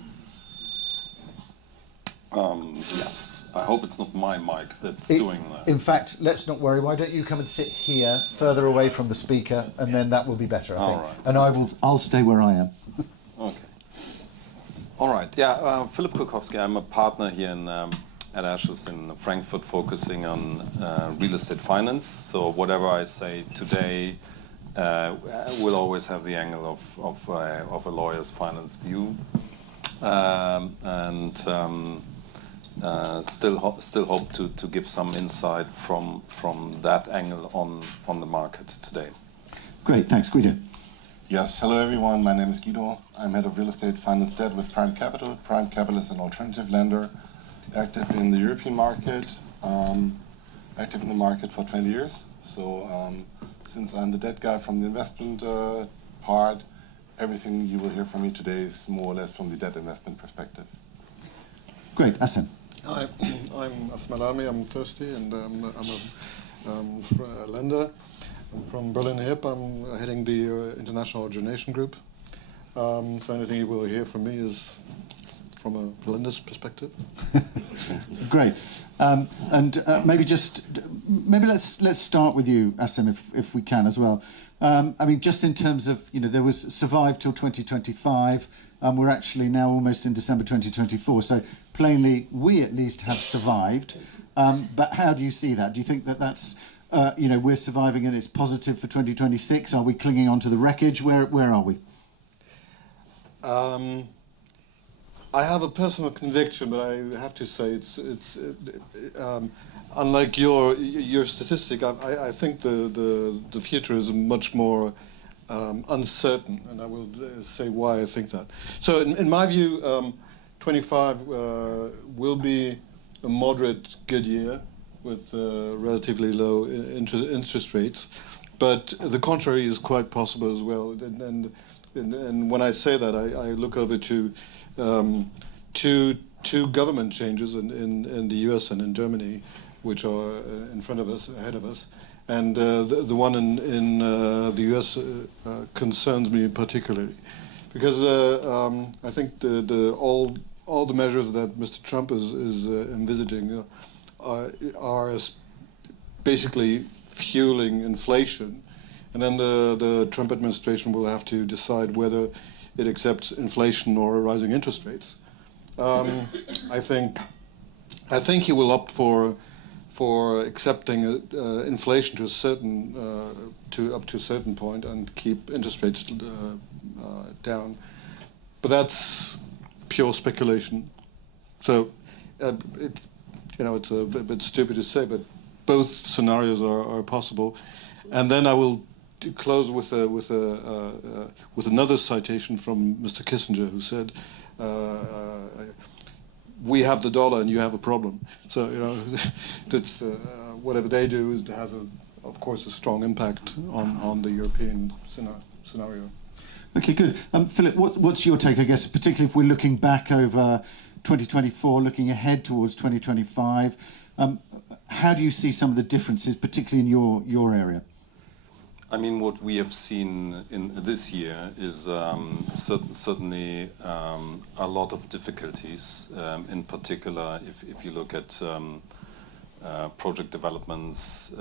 Yes, I hope it's not my mic that's doing that. In fact, let's not worry. Why don't you come and sit here, further away from the speaker, and then that will be better, I think. All right. And I'll stay where I am. Okay. All right. Yeah, Philip Kukowski. I'm a partner here at Ashes in Frankfurt, focusing on real estate finance. So whatever I say today will always have the angle of a lawyer's finance view, still hope to give some insight from that angle on the market today. Great, thanks, Guido. Yes, hello everyone, my name is Guido. I'm head of real estate finance debt with Prime Capital. Prime Capital is an alternative lender active in the European market, active in the market for 20 years. So since I'm the debt guy from the investment part, everything you will hear from me today is more or less from the debt investment perspective. Great, Asim. Hi, I'm Asim Alami. I'm 30 and I'm a lender. I'm from Berlin HIP. I'm heading the International Origination Group. So anything you will hear from me is from a lender's perspective. Great. Maybe let's start with you, Asim, if we can as well. I mean, just in terms of, there was survive till 2025. We're actually now almost in December 2024. So plainly, we at least have survived. But how do you see that? Do you think that that's, we're surviving and it's positive for 2026? Are we clinging on to the wreckage? Where are we? I have a personal conviction, but I have to say it's unlike your statistic. I think the future is much more uncertain, and I will say why I think that. So in my view, 25 will be a moderate good year with relatively low interest rates, but the contrary is quite possible as well. And when I say that, I look over to two government changes in the US and in Germany, which are in front of us, ahead of us. And the one in the US concerns me particularly, because I think all the measures that Mr. Trump is envisaging are basically fueling inflation, and then the Trump administration will have to decide whether it accepts inflation or rising interest rates. I think he will opt for accepting inflation to a certain up to a certain point and keep interest rates down, but that's pure speculation. So it's a bit stupid to say, but both scenarios are possible. And then I will close with another citation from Mr. Kissinger, who said, we have the dollar and you have a problem. So that's whatever they do has of course a strong impact on the European scenario. Okay, good. Philip, what's your take? I guess particularly if we're looking back over 2024, looking ahead towards 2025. How do you see some of the differences, particularly in your area? I mean, what we have seen in this year is certainly a lot of difficulties. In particular, if you look at project developments,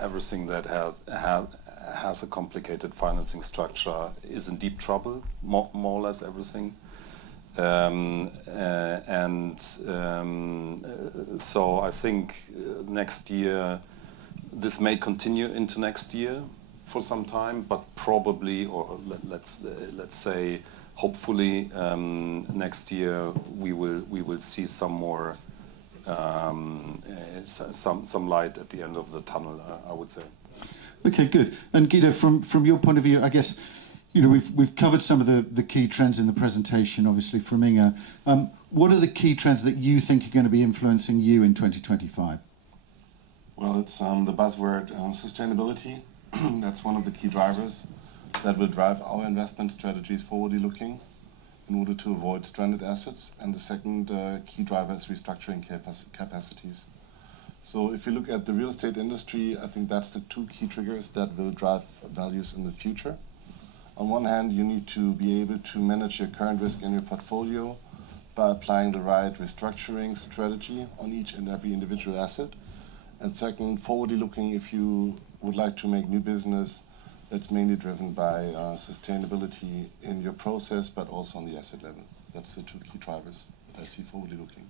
everything that has a complicated financing structure is in deep trouble. More or less everything. So I think next year, this may continue into next year for some time, but probably, or let's say, hopefully, next year we will see some more some light at the end of the tunnel. I would say. Okay, good. And Guido, from your point of view, I guess we've covered some of the key trends in the presentation, obviously from Inge. What are the key trends that you think are going to be influencing you in 2025? Well, it's the buzzword sustainability. That's one of the key drivers that will drive our investment strategies forward-looking in order to avoid stranded assets. And the second key driver is restructuring capacities. So if you look at the real estate industry, I think that's the two key triggers that will drive values in the future. On one hand, you need to be able to manage your current risk in your portfolio by applying the right restructuring strategy on each and every individual asset. And second, forwardly looking, if you would like to make new business, that's mainly driven by sustainability in your process, but also on the asset level. That's the two key drivers that I see forwardly looking.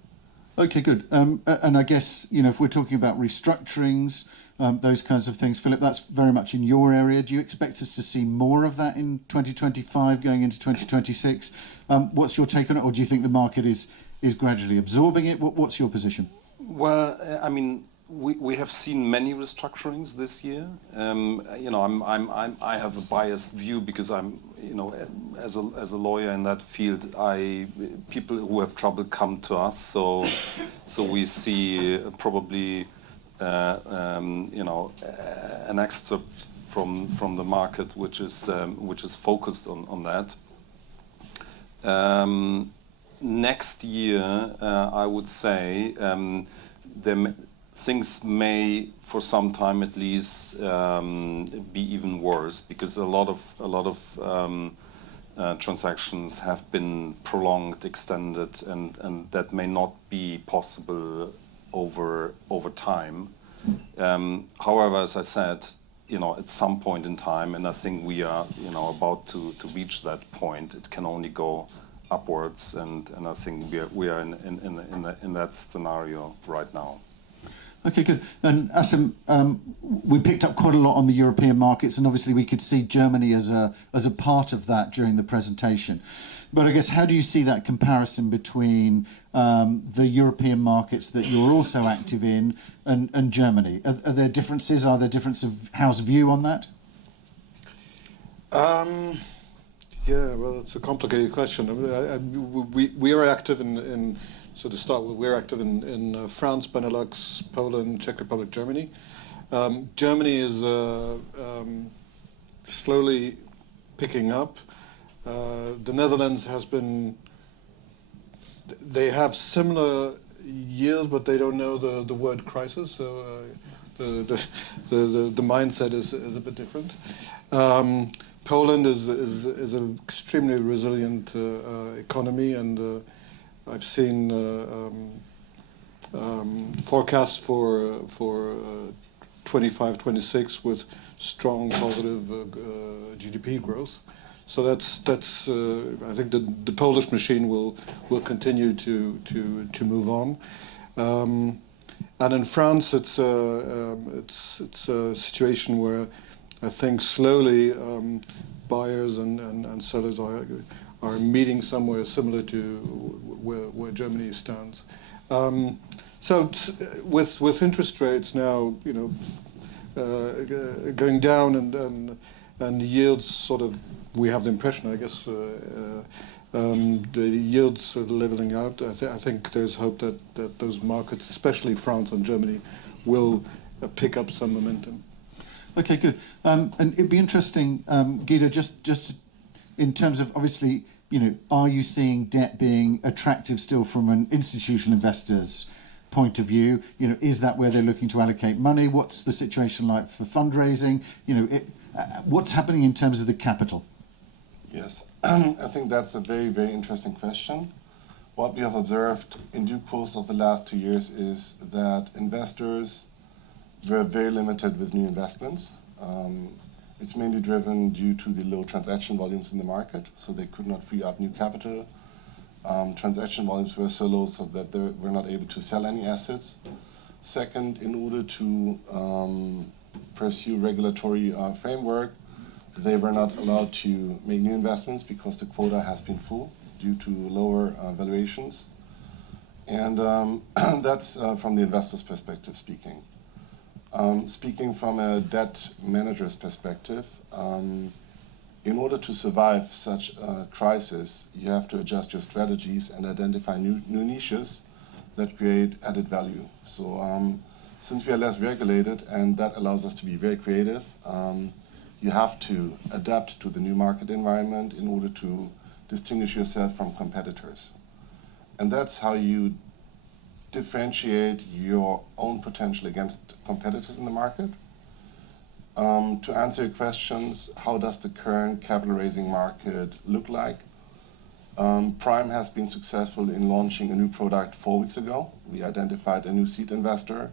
Okay, good. And I guess, if we're talking about restructurings, those kinds of things, Philip, that's very much in your area. Do you expect us to see more of that in 2025 going into 2026? What's your take on it? Or do you think the market is gradually absorbing it? What's your position? Well, I mean, we have seen many restructurings this year. I have a biased view because I'm, as a lawyer in that field, people who have trouble come to us. So we see probably an excerpt from the market which is focused on that. Next year, I would say things may, for some time at least, be even worse because a lot of transactions have been prolonged, extended, and that may not be possible over time. However, as I said, at some point in time, and I think we are, about to reach that point, it can only go upwards, and I think we are in that scenario right now. Okay, good. And Asim, we picked up quite a lot on the European markets, and obviously we could see Germany as a part of that during the presentation. But I guess, how do you see that comparison between the European markets that you're also active in and Germany? Are there differences? Are there differences of house view on that? Yeah, well, it's a complicated question. We are active in so to start with, we're active in France, Benelux, Poland, Czech Republic, Germany. Germany is slowly picking up. The Netherlands has been. They have similar years, but they don't know the word crisis. So the mindset is a bit different. Poland is an extremely resilient economy, and I've seen forecasts for 25-26 with strong positive GDP growth. So that's I think the Polish machine will continue to move on. And in France, it's a situation where I think slowly buyers and sellers are meeting somewhere similar to where Germany stands. So with interest rates now, going down and yields sort of, we have the impression, I guess, the yields are leveling out. I think there's hope that those markets, especially France and Germany, will pick up some momentum. Okay, good. And it'd be interesting, Guido, just in terms of, obviously, are you seeing debt being attractive still from an institutional investor's point of view? Is that where they're looking to allocate money? What's the situation like for fundraising? What's happening in terms of the capital? Yes, I think that's a very, very interesting question. What we have observed in due course of the last 2 years is that investors were very limited with new investments. It's mainly driven due to the low transaction volumes in the market, so they could not free up new capital. Transaction volumes were so low so that they were not able to sell any assets. Second, in order to pursue regulatory framework, they were not allowed to make new investments because the quota has been full due to lower valuations. And that's from the investor's perspective speaking. Speaking from a debt manager's perspective, in order to survive such a crisis, you have to adjust your strategies and identify new niches that create added value. So since we are less regulated, and that allows us to be very creative, you have to adapt to the new market environment in order to distinguish yourself from competitors. And that's how you differentiate your own potential against competitors in the market. To answer your questions, how does the current capital raising market look like? Prime has been successful in launching a new product 4 weeks ago. We identified a new seed investor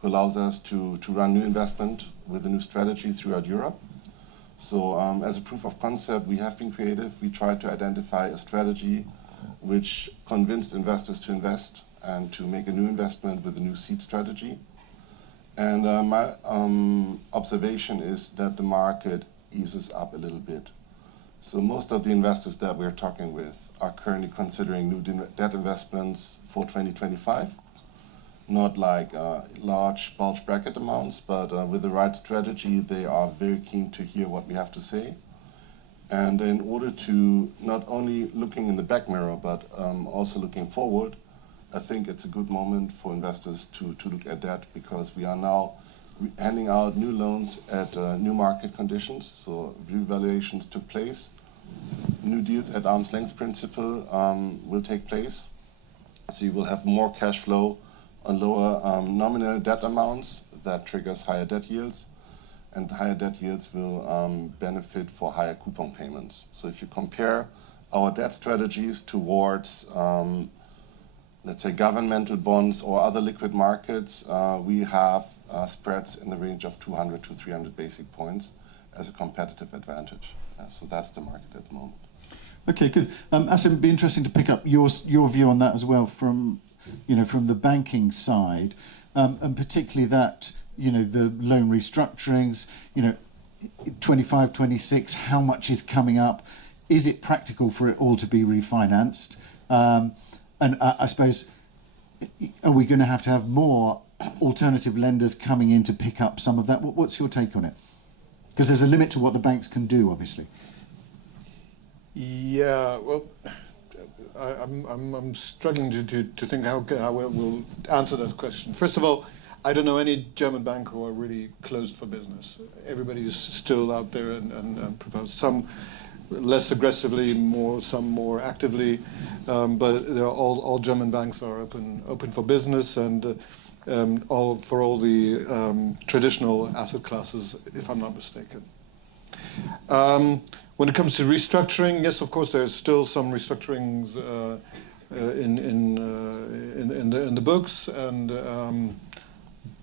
who allows us to run new investment with a new strategy throughout Europe. So as a proof of concept, we have been creative. We tried to identify a strategy which convinced investors to invest and to make a new investment with a new seed strategy. And my observation is that the market eases up a little bit. So most of the investors that we're talking with are currently considering new debt investments for 2025. Not like large bulge bracket amounts, but with the right strategy, they are very keen to hear what we have to say. And in order to not only looking in the back mirror, but also looking forward, I think it's a good moment for investors to look at that, because we are now handing out new loans at new market conditions. So revaluations took place. New deals at arm's length principle will take place. So you will have more cash flow on lower nominal debt amounts. That triggers higher debt yields, and higher debt yields will benefit for higher coupon payments. So if you compare our debt strategies towards, let's say, governmental bonds or other liquid markets, we have spreads in the range of 200 to 300 basic points as a competitive advantage. So that's the market at the moment. Okay, good. Asim, it'd be interesting to pick up your view on that as well from the banking side, and particularly that, the loan restructurings, 25, 26, how much is coming up? Is it practical for it all to be refinanced? And I suppose, are we going to have more alternative lenders coming in to pick up some of that? What's your take on it? Because there's a limit to what the banks can do, obviously. Yeah, well, I'm struggling to think how we'll answer that question. First of all, I don't know any German bank who are really closed for business. Everybody is still out there and propose, some less aggressively, some more actively, but all German banks are open for business, and all the traditional asset classes, if I'm not mistaken. When it comes to restructuring, yes, of course, there's still some restructurings in the books, and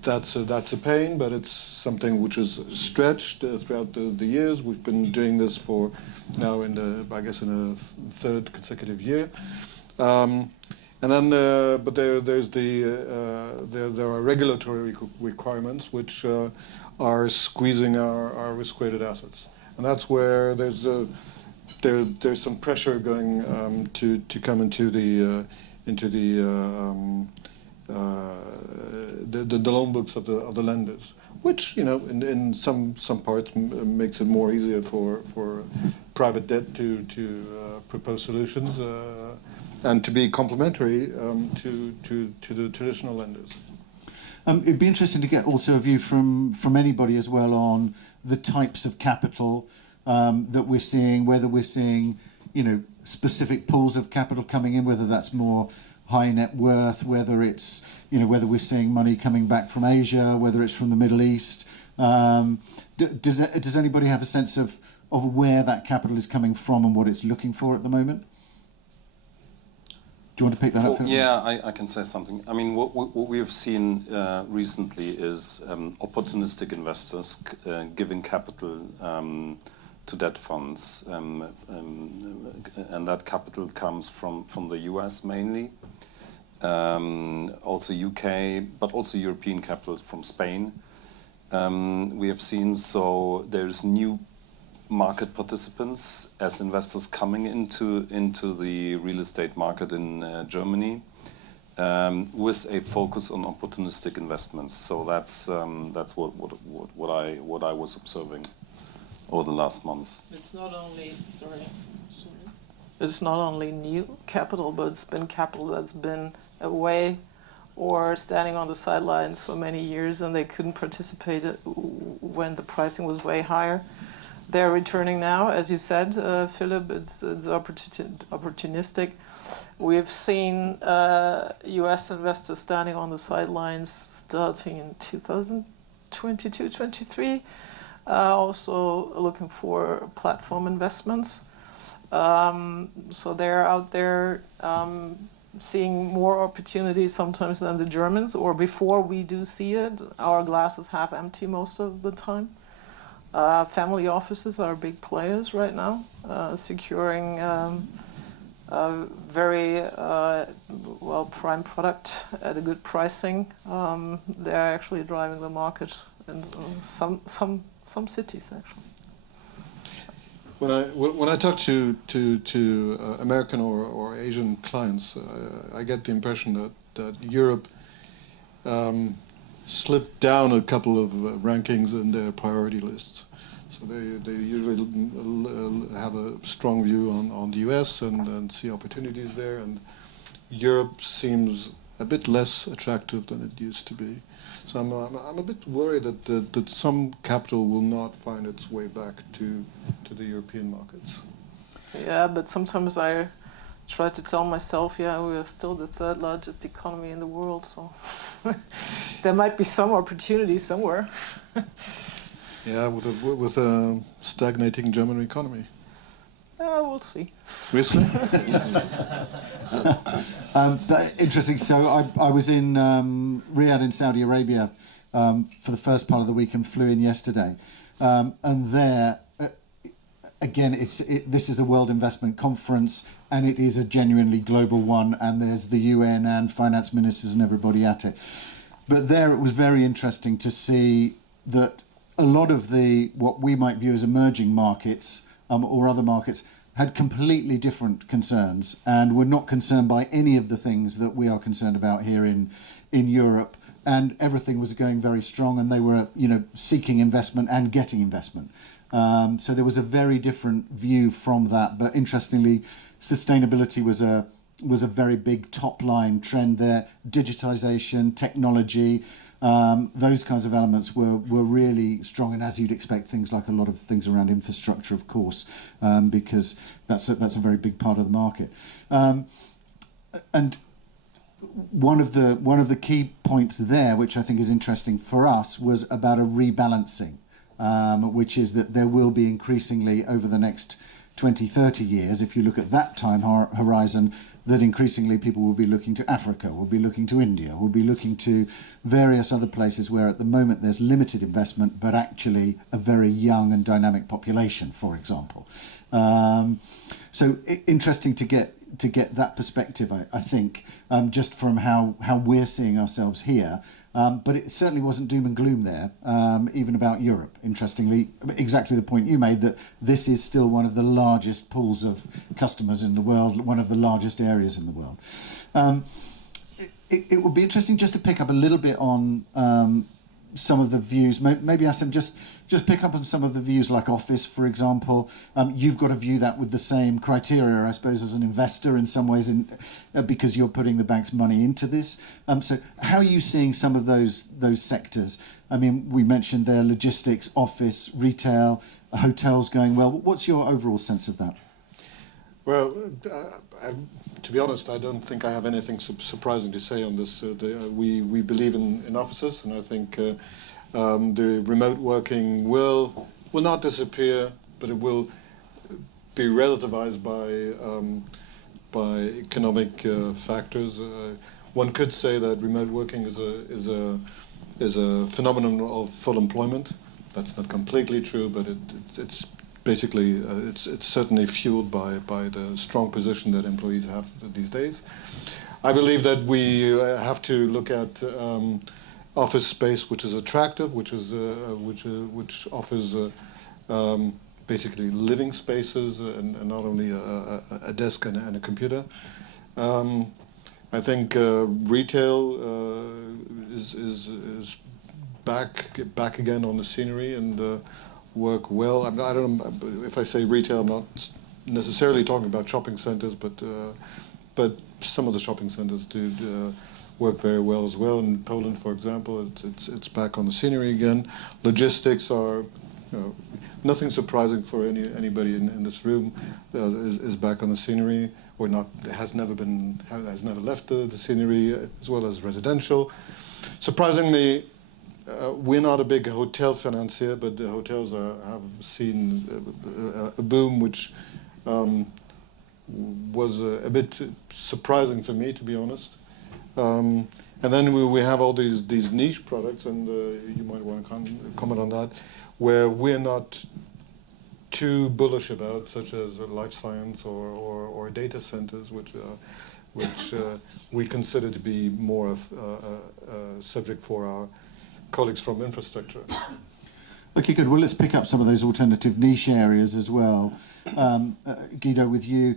that's a pain, but it's something which is stretched throughout the years. We've been doing this for now in a third consecutive year. And then, but there are regulatory requirements which are squeezing our risk-weighted assets, and that's where there's some pressure going to come into the the loan books of the lenders, which in some parts makes it more easier for private debt to propose solutions and to be complementary to the traditional lenders. It'd be interesting to get also a view from anybody as well on the types of capital that we're seeing, whether we're seeing specific pools of capital coming in, whether that's more high net worth, whether it's whether we're seeing money coming back from Asia, whether it's from the Middle East. Does anybody have a sense of where that capital is coming from and what it's looking for at the moment? Do you want to pick that up? Yeah, I can say something. I mean, what we have seen recently is opportunistic investors giving capital to debt funds, and that capital comes from the US mainly, also UK, but also European capital from Spain. We have seen, so there's new market participants as investors coming into the real estate market in Germany with a focus on opportunistic investments. So that's what I was observing over the last months. It's not only It's not only new capital, but it's been capital that's been away or standing on the sidelines for many years, and they couldn't participate when the pricing was way higher. They're returning now, as you said, Philip. It's opportunistic. We've seen U.S. investors standing on the sidelines starting in 2022-23, also looking for platform investments. So they're out there seeing more opportunities sometimes than the Germans, or before we do see it. Our glass is half empty most of the time. Family offices are big players right now, securing very well prime product at a good pricing. They're actually driving the market in some cities actually. When I talk to American or Asian clients, I get the impression that Europe slipped down a couple of rankings in their priority lists. So they usually have a strong view on the US and see opportunities there, and Europe seems a bit less attractive than it used to be. So I'm a bit worried that some capital will not find its way back to the European markets. Yeah, but sometimes I try to tell myself, we are still the third largest economy in the world, so there might be some opportunity somewhere. Yeah, with a stagnating German economy. We'll see. We'll see. But interesting. So I was in Riyadh in Saudi Arabia for the first part of the week and flew in yesterday. And there, again, this is the World Investment Conference, and it is a genuinely global one, and there's the UN and finance ministers and everybody at it. But there it was very interesting to see that a lot of what we might view as emerging markets or other markets had completely different concerns and were not concerned by any of the things that we are concerned about here in Europe, and everything was going very strong, and they were seeking investment and getting investment. So there was a very different view from that. But interestingly, sustainability was a very big top line trend there. Digitization, technology, those kinds of elements were really strong, and as you'd expect, things like a lot of things around infrastructure, of course, because that's a very big part of the market. And one of the key points there, which I think is interesting for us, was about a rebalancing, which is that there will be increasingly over the next 20, 30 years, if you look at that time horizon, that increasingly people will be looking to Africa, will be looking to India, will be looking to various other places where at the moment there's limited investment, but actually a very young and dynamic population, for example. So interesting to get that perspective, I think, just from how we're seeing ourselves here. But it certainly wasn't doom and gloom there, even about Europe. Interestingly, exactly the point you made, that this is still one of the largest pools of customers in the world, one of the largest areas in the world. it would be interesting just to pick up a little bit on some of the views. Maybe Asim, just pick up on some of the views, like office, for example. You've got to view that with the same criteria, I suppose, as an investor in some ways, because you're putting the bank's money into this. So how are you seeing some of those sectors? I mean, we mentioned there logistics, office, retail, hotels going well. What's your overall sense of that? Well, to be honest, I don't think I have anything surprising to say on this. We believe in offices, and I think the remote working will not disappear, but it will be relativized by economic factors. One could say that remote working is a phenomenon of full employment. That's not completely true, but it's basically, it's certainly fueled by the strong position that employees have these days. I believe that we have to look at office space which is attractive, which offers basically living spaces and not only a desk and a computer. I think retail is back again on the scenery and work well. I don't know if I say retail, I'm not necessarily talking about shopping centers, but some of the shopping centers do work very well as well. In Poland, for example, it's back on the scenery again. Logistics are, nothing surprising for anybody in this room, is back on the scenery, or not, has never left the scenery, as well as residential. Surprisingly, we're not a big hotel financier, but the hotels have seen a boom, which was a bit surprising for me, to be honest. And then we have all these niche products, and you might want to comment on that, where we're not too bullish about, such as life science or data centers, which we consider to be more of a subject for our colleagues from infrastructure. Okay, good. Well, let's pick up some of those alternative niche areas as well. Guido, with you,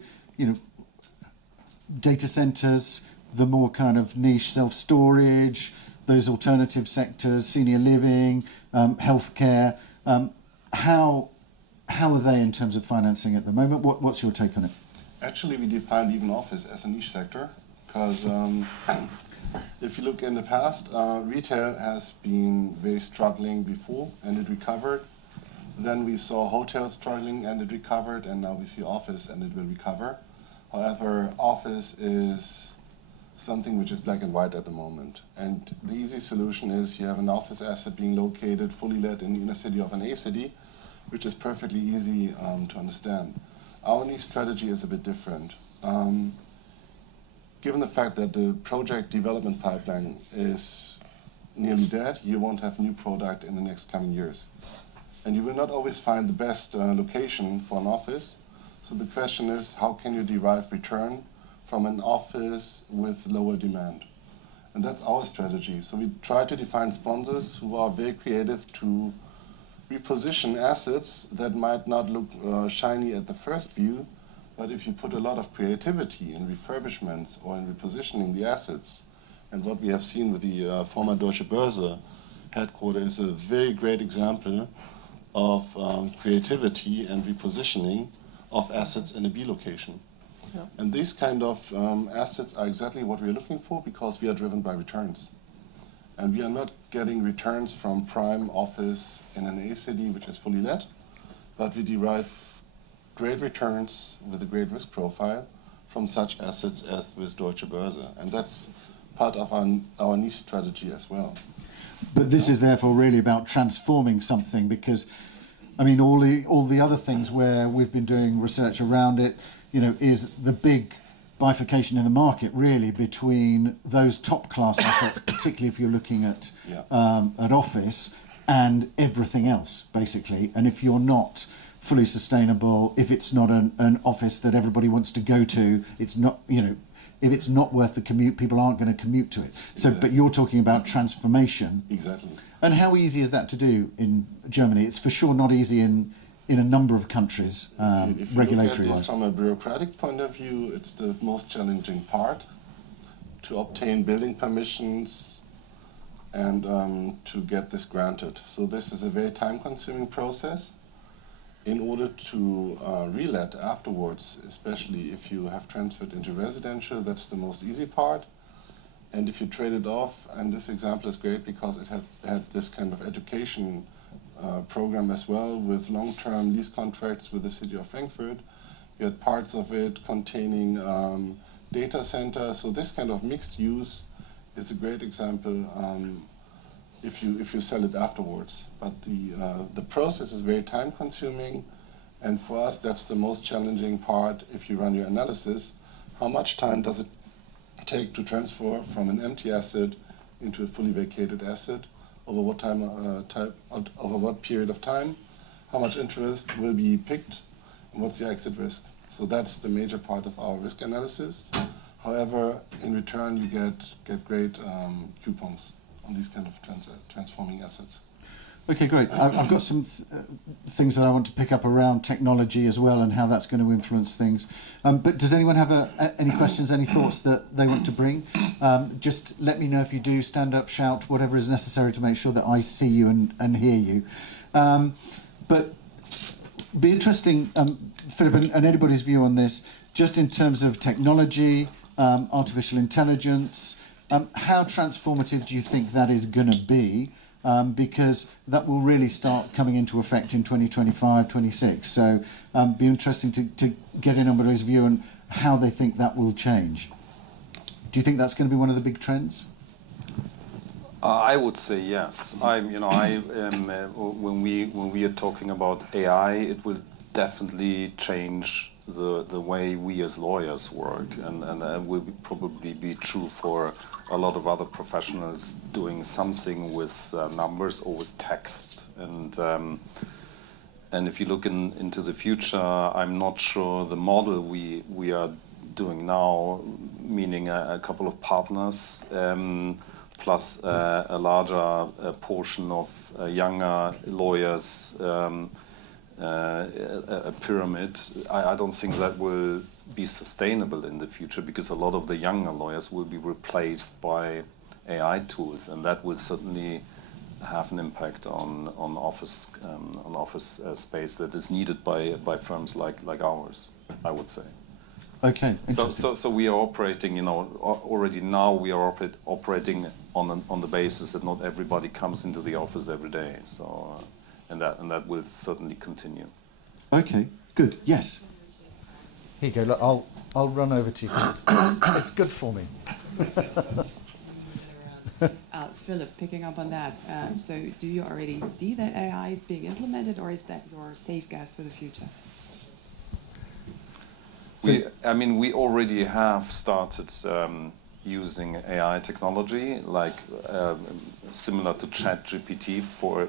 data centers, the more kind of niche self-storage, those alternative sectors, senior living, healthcare. How are they in terms of financing at the moment? What's your take on it? Actually, we defined even office as a niche sector, because if you look in the past, retail has been very struggling before, and it recovered. Then we saw hotels struggling, and it recovered, and now we see office, and it will recover. However, office is something which is black and white at the moment. And the easy solution is you have an office asset being located, fully let in the inner city of an A city, which is perfectly easy to understand. Our niche strategy is a bit different. Given the fact that the project development pipeline is nearly dead, you won't have new product in the next coming years. And you will not always find the best location for an office. So the question is, how can you derive return from an office with lower demand? And that's our strategy. So we try to define sponsors who are very creative to reposition assets that might not look shiny at the first view, but if you put a lot of creativity in refurbishments or in repositioning the assets, and what we have seen with the former Deutsche Börse headquarters is a very great example of creativity and repositioning of assets in a B location. Yeah. And these kind of assets are exactly what we're looking for, because we are driven by returns. And we are not getting returns from prime office in an A city which is fully let, but we derive great returns with a great risk profile from such assets as with Deutsche Börse. And that's part of our niche strategy as well. But this is therefore really about transforming something, because, I mean, all the other things where we've been doing research around it, is the big bifurcation in the market really between those top class assets, particularly if you're looking at office, and everything else, basically. And if you're not fully sustainable, if it's not an office that everybody wants to go to, it's not, if it's not worth the commute, people aren't going to commute to it. So, exactly. But you're talking about transformation. Exactly. And how easy is that to do in Germany? It's for sure not easy in a number of countries, if you regulatory-wise. From a bureaucratic point of view, it's the most challenging part. to obtain building permissions and to get this granted. So this is a very time-consuming process. In order to relet afterwards, especially if you have transferred into residential, that's the most easy part. And if you trade it off, and this example is great because it has had this kind of education program as well with long-term lease contracts with the city of Frankfurt. You had parts of it containing data centers. So this kind of mixed use is a great example if you sell it afterwards. But the process is very time consuming, and for us that's the most challenging part if you run your analysis. How much time does it take to transfer from an empty asset into a fully vacated asset? Over what time? Over what period of time? How much interest will be picked? And what's the exit risk? So that's the major part of our risk analysis. However, in return, you get great coupons on these kind of transforming assets. Okay, great. I've got some things that I want to pick up around technology as well and how that's going to influence things. But does anyone have any questions, any thoughts that they want to bring? Just let me know if you do. Stand up, shout, whatever is necessary to make sure that I see you and hear you. But be interesting, Philip, and anybody's view on this, just in terms of technology, artificial intelligence, how transformative do you think that is going to be? Because that will really start coming into effect in 2025, 26. So be interesting to get in everybody's view on how they think that will change. Do you think that's going to be one of the big trends? I would say yes. When we are talking about AI, it will definitely change the way we as lawyers work, and will probably be true for a lot of other professionals doing something with numbers or with text. And if you look into the future, I'm not sure the model we are doing now, meaning a couple of partners plus a larger portion of younger lawyers, a pyramid, I don't think that will be sustainable in the future, because a lot of the younger lawyers will be replaced by AI tools, and that will certainly have an impact on office space that is needed by firms like ours, I would say. Okay. So we are operating, already now we are operating on the basis that not everybody comes into the office every day. So and that will certainly continue. Okay. Good. Yes. Here you go. Look, I'll run over to you because it's good for me. Philip, picking up on that, so do you already see that AI is being implemented, or is that your safe guess for the future? We already have started using AI technology, like similar to ChatGPT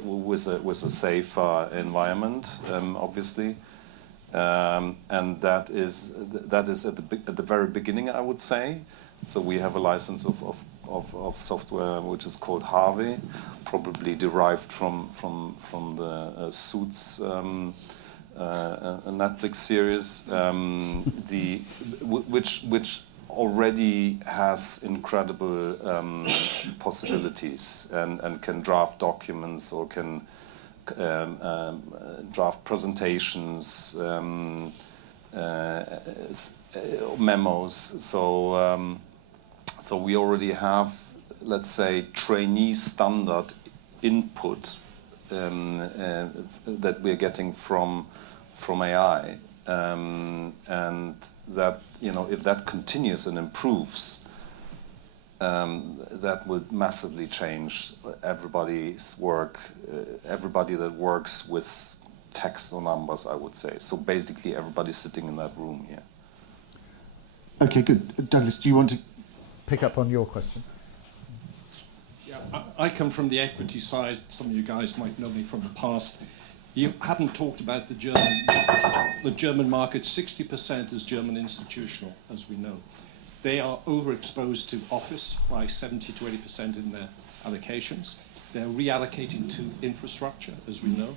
with a safer environment, obviously. And that is at the very beginning, I would say. So we have a license of software which is called Harvey, probably derived from the Suits a Netflix series, which already has incredible possibilities and can draft documents or can draft presentations, memos. So we already have, let's say, trainee standard input that we're getting from AI, and that, if that continues and improves, that would massively change everybody's work, everybody that works with text or numbers, I would say. So basically everybody sitting in that room here. Okay, good. Douglas, do you want to pick up on your question? Yeah, I come from the equity side. Some of you guys might know me from the past. You haven't talked about the German market. 60% is German institutional, as we know. They are overexposed to office by 70 to 80% in their allocations. They're reallocating to infrastructure, as we know,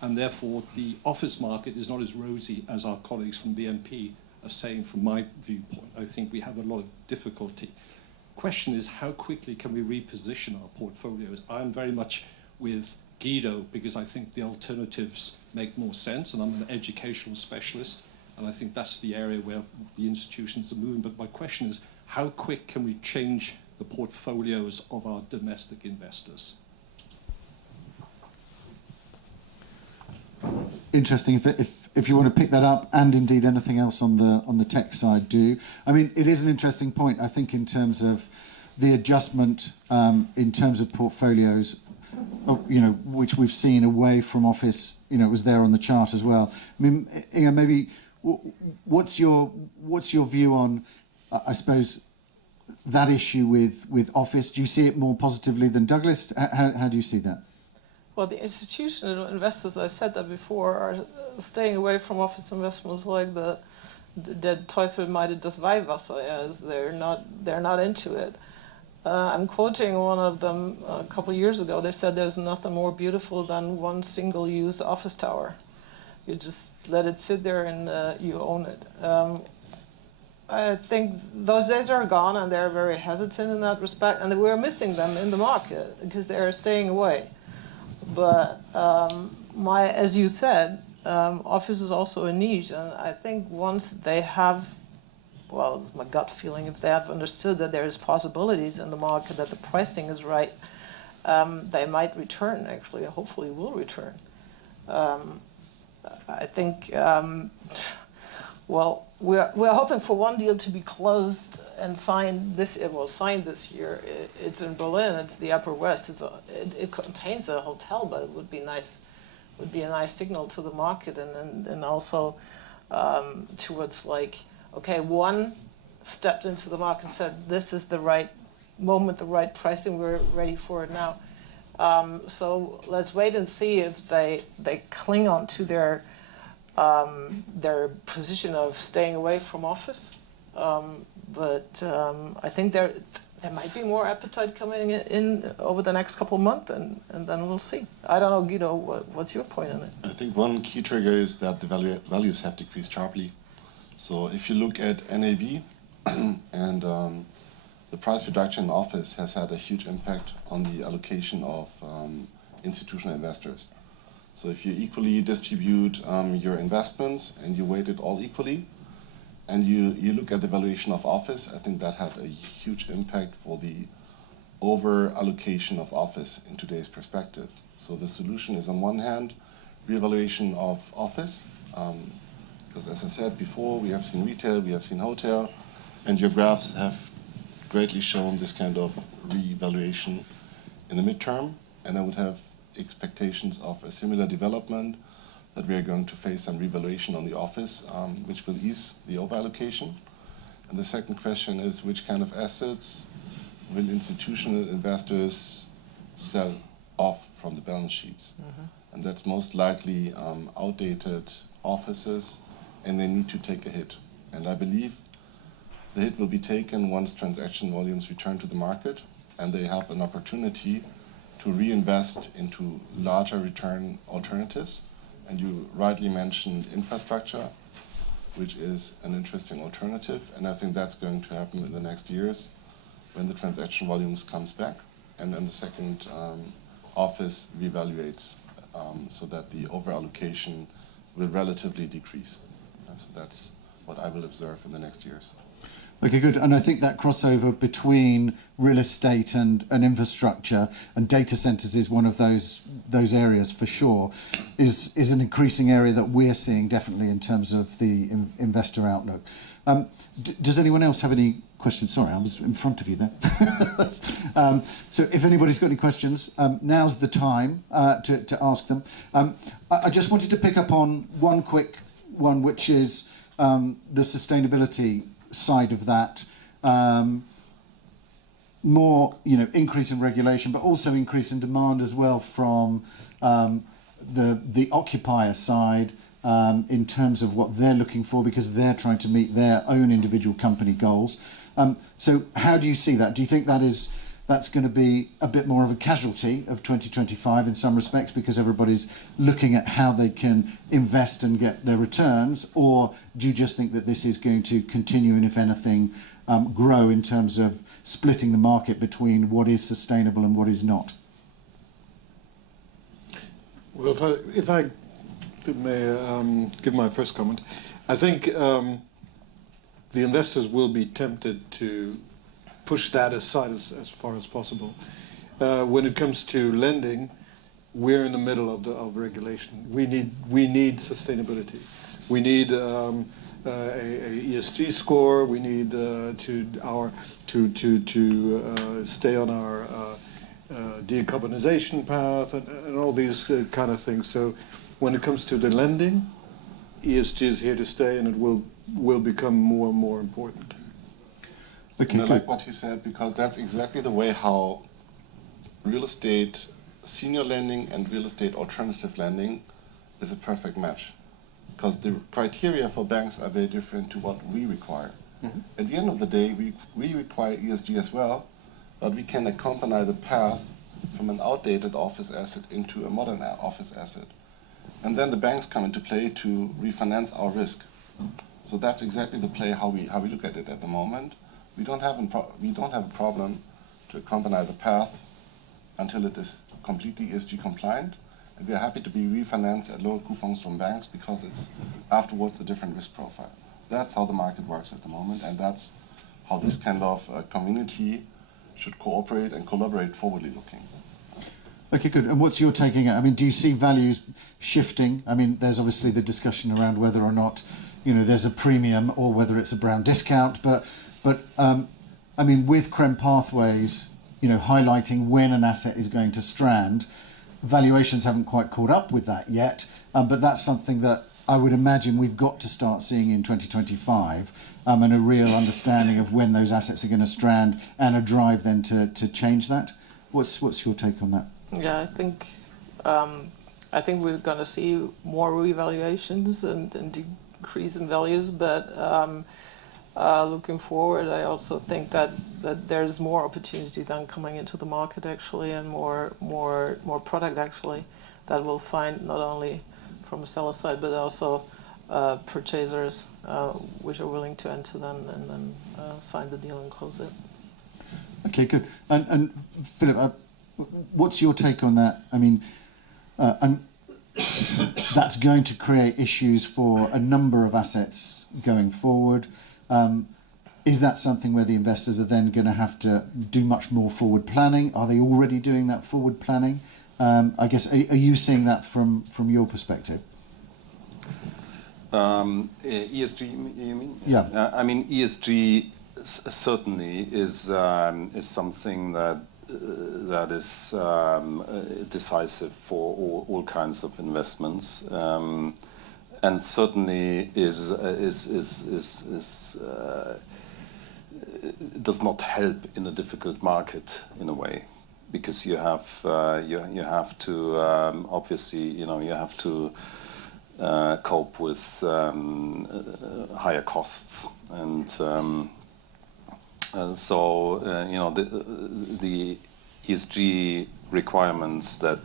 and therefore the office market is not as rosy as our colleagues from BNP are saying from my viewpoint. I think we have a lot of difficulty. question is, how quickly can we reposition our portfolios? I'm very much with Guido because I think the alternatives make more sense, and I'm an educational specialist, and I think that's the area where the institutions are moving. But my question is, how quick can we change the portfolios of our domestic investors? Interesting. If you want to pick that up, and indeed anything else on the tech side, do. I mean, it is an interesting point, I think, in terms of the adjustment in terms of portfolios, which we've seen away from office. It was there on the chart as well. I mean, Inge, maybe what's your view on, I suppose, that issue with office? Do you see it more positively than Douglas? How do you see that? Well, the institutional investors, I said that before, are staying away from office investments like the Teufel meidet das Weihwasser. Yes, they're not into it. I'm quoting one of them a couple of years ago. They said there's nothing more beautiful than one single-use office tower. You just let it sit there and you own it. I think those days are gone, and they're very hesitant in that respect, and we're missing them in the market because they're staying away. But as you said, office is also a niche, and I think once they have, well, it's my gut feeling, if they have understood that there is possibilities in the market, that the pricing is right, they might return, actually, hopefully will return. I think, well, we're hoping for one deal to be closed and signed this year. It's in Berlin. It's the Upper West. It contains a hotel, but it would be nice. Would be a nice signal to the market, and also towards like, okay, one stepped into the market and said, this is the right moment, the right pricing. We're ready for it now. So let's wait and see if they cling on to their position of staying away from office. But I think there might be more appetite coming in over the next couple of months, and then we'll see. I don't know, Guido, what's your point on it? I think one key trigger is that the values have decreased sharply. So if you look at NAV, and the price reduction in office has had a huge impact on the allocation of institutional investors. So if you equally distribute your investments and you weight it all equally, and you look at the valuation of office, I think that had a huge impact for the over-allocation of office in today's perspective. So the solution is, on one hand, reevaluation of office, because as I said before, we have seen retail, we have seen hotel, and your graphs have greatly shown this kind of reevaluation in the midterm, and I would have expectations of a similar development, that we are going to face some revaluation on the office, which will ease the over-allocation. And the second question is, which kind of assets will institutional investors sell off from the balance sheets? And that's most likely outdated offices, and they need to take a hit. And I believe the hit will be taken once transaction volumes return to the market, and they have an opportunity to reinvest into larger return alternatives. And you rightly mentioned infrastructure, which is an interesting alternative, and I think that's going to happen in the next years when the transaction volumes comes back, and then the second office reevaluates, so that the over-allocation will relatively decrease. So that's what I will observe in the next years. Okay, good. And I think that crossover between real estate and infrastructure and data centers is one of those areas for sure, is an increasing area that we're seeing definitely in terms of the investor outlook. Does anyone else have any questions? Sorry, I was in front of you there. So if anybody's got any questions, now's the time to ask them. I just wanted to pick up on one quick one, which is the sustainability side of that, more increase in regulation, but also increase in demand as well from the occupier side in terms of what they're looking for, because they're trying to meet their own individual company goals. So how do you see that? Do you think that's going to be a bit more of a casualty of 2025 in some respects, because everybody's looking at how they can invest and get their returns, or do you just think that this is going to continue, and if anything, grow in terms of splitting the market between what is sustainable and what is not? Well, if I may give my first comment, I think the investors will be tempted to push that aside as far as possible. When it comes to lending, we're in the middle of regulation. We need sustainability. We need a ESG score. We need to stay on our decarbonization path and all these kind of things. So when it comes to the lending, ESG is here to stay, and it will become more and more important. And I like what he said, because that's exactly the way how real estate senior lending and real estate alternative lending is a perfect match. Because the criteria for banks are very different to what we require. Mm-hmm. At the end of the day, we require ESG as well, but we can accompany the path from an outdated office asset into a modern office asset. And then the banks come into play to refinance our risk. So that's exactly the play how we look at it at the moment. We don't have a problem to accompany the path until it is completely ESG compliant. And we are happy to be refinanced at lower coupons from banks because it's afterwards a different risk profile. That's how the market works at the moment, and that's how this kind of community should cooperate and collaborate forwardly looking. Okay, good. And what's your taking? I mean, do you see values shifting? I mean, there's obviously the discussion around whether or not, there's a premium or whether it's a brown discount. But I mean, with Creme Pathways, highlighting when an asset is going to strand, valuations haven't quite caught up with that yet. But that's something that I would imagine we've got to start seeing in 2025, and a real understanding of when those assets are going to strand and a drive then to change that. What's your take on that? Yeah, I think we're going to see more revaluations and decrease in values, but looking forward, I also think that there's more opportunity than coming into the market actually, and more product actually that we'll find not only from the seller side but also purchasers which are willing to enter them and then sign the deal and close it. Okay, good. And Philip, what's your take on that? I mean, and that's going to create issues for a number of assets going forward. Is that something where the investors are then going to have to do much more forward planning? Are they already doing that forward planning? I guess, are you seeing that from your perspective? ESG, you mean? Yeah. I mean, ESG certainly is something that is decisive for all kinds of investments, and certainly does not help in a difficult market in a way, because you have to obviously you have to cope with higher costs, and so the ESG requirements that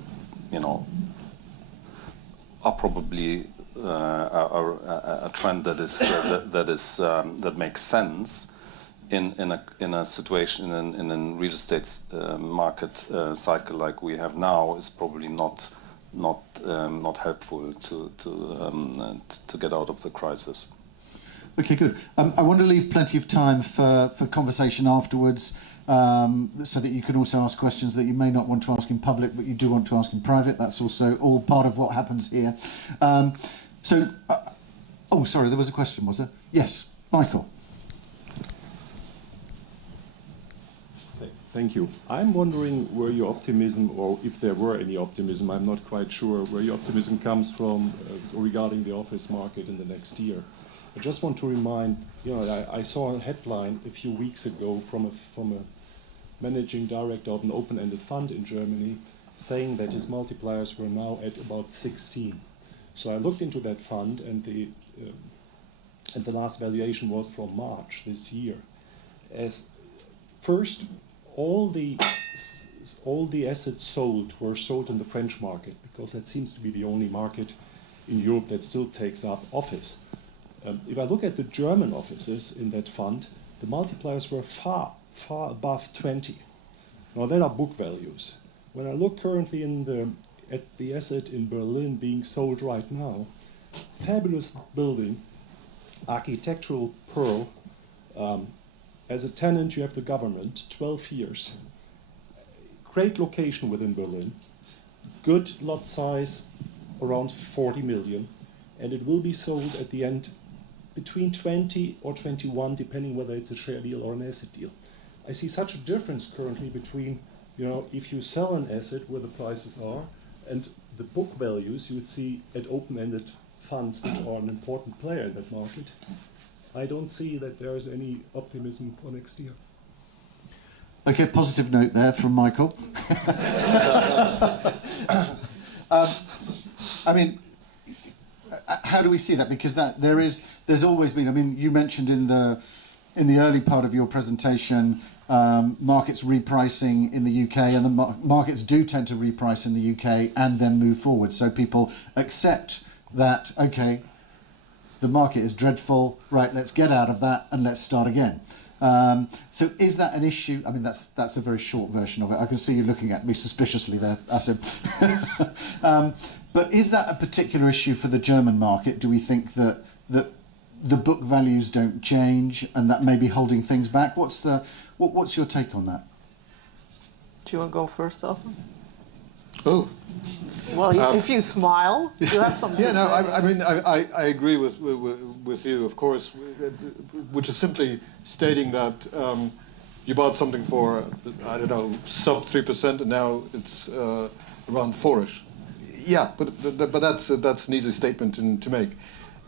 are probably a trend that makes sense in a situation in a real estate market cycle like we have now is probably not helpful to get out of the crisis. Okay, good. I want to leave plenty of time for conversation afterwards, so that you can also ask questions that you may not want to ask in public, but you do want to ask in private. That's also all part of what happens here. Sorry, there was a question, was there? Yes, Michael. Thank you. I'm wondering where your optimism, or if there were any optimism, I'm not quite sure, where your optimism comes from regarding the office market in the next year. I just want to remind, I saw a headline a few weeks ago from a managing director of an open-ended fund in Germany saying that his multipliers were now at about 16. So I looked into that fund, and the last valuation was from March this year. As first, all the assets sold were sold in the French market, because that seems to be the only market in Europe that still takes up office. If I look at the German offices in that fund, the multipliers were far, far above 20. Now that are book values. When I look currently at the asset in Berlin being sold right now, fabulous building, architectural pearl. As a tenant, you have the government, 12 years. Great location within Berlin, good lot size, around 40 million, and it will be sold at the end between 20 or 21, depending whether it's a share deal or an asset deal. I see such a difference currently between, if you sell an asset where the prices are and the book values you would see at open-ended funds, which are an important player in that market. I don't see that there is any optimism for next year. Okay, positive note there from Michael. I mean, how do we see that? Because there's always been. I mean, you mentioned in the early part of your presentation, markets repricing in the UK, and the markets do tend to reprice in the UK and then move forward. So people accept that, okay, the market is dreadful, right, let's get out of that and let's start again. So is that an issue? I mean, that's a very short version of it. I can see you looking at me suspiciously there, Asim. But is that a particular issue for the German market? Do we think that the book values don't change and that may be holding things back? What's your take on that? Do you want to go first, Asim? Oh. Well, if you smile, you have something. Yeah, no, I mean, I agree with you, of course, which is simply stating that you bought something for, I don't know, sub 3%, and now it's around 4-ish. Yeah, but that's an easy statement to make.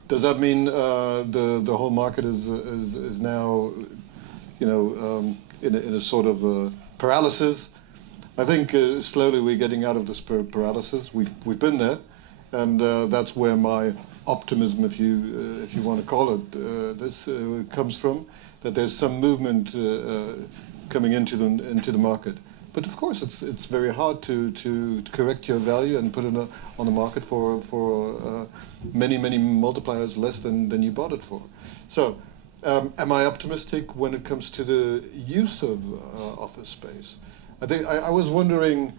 Does that mean the whole market is now, in a sort of paralysis? I think slowly we're getting out of this paralysis. We've been there, and that's where my optimism, if you want to call it this, comes from. That there's some movement coming into the market. But of course, it's very hard to correct your value and put it on the market for many multipliers less than you bought it for. So, am I optimistic when it comes to the use of office space? I think I was wondering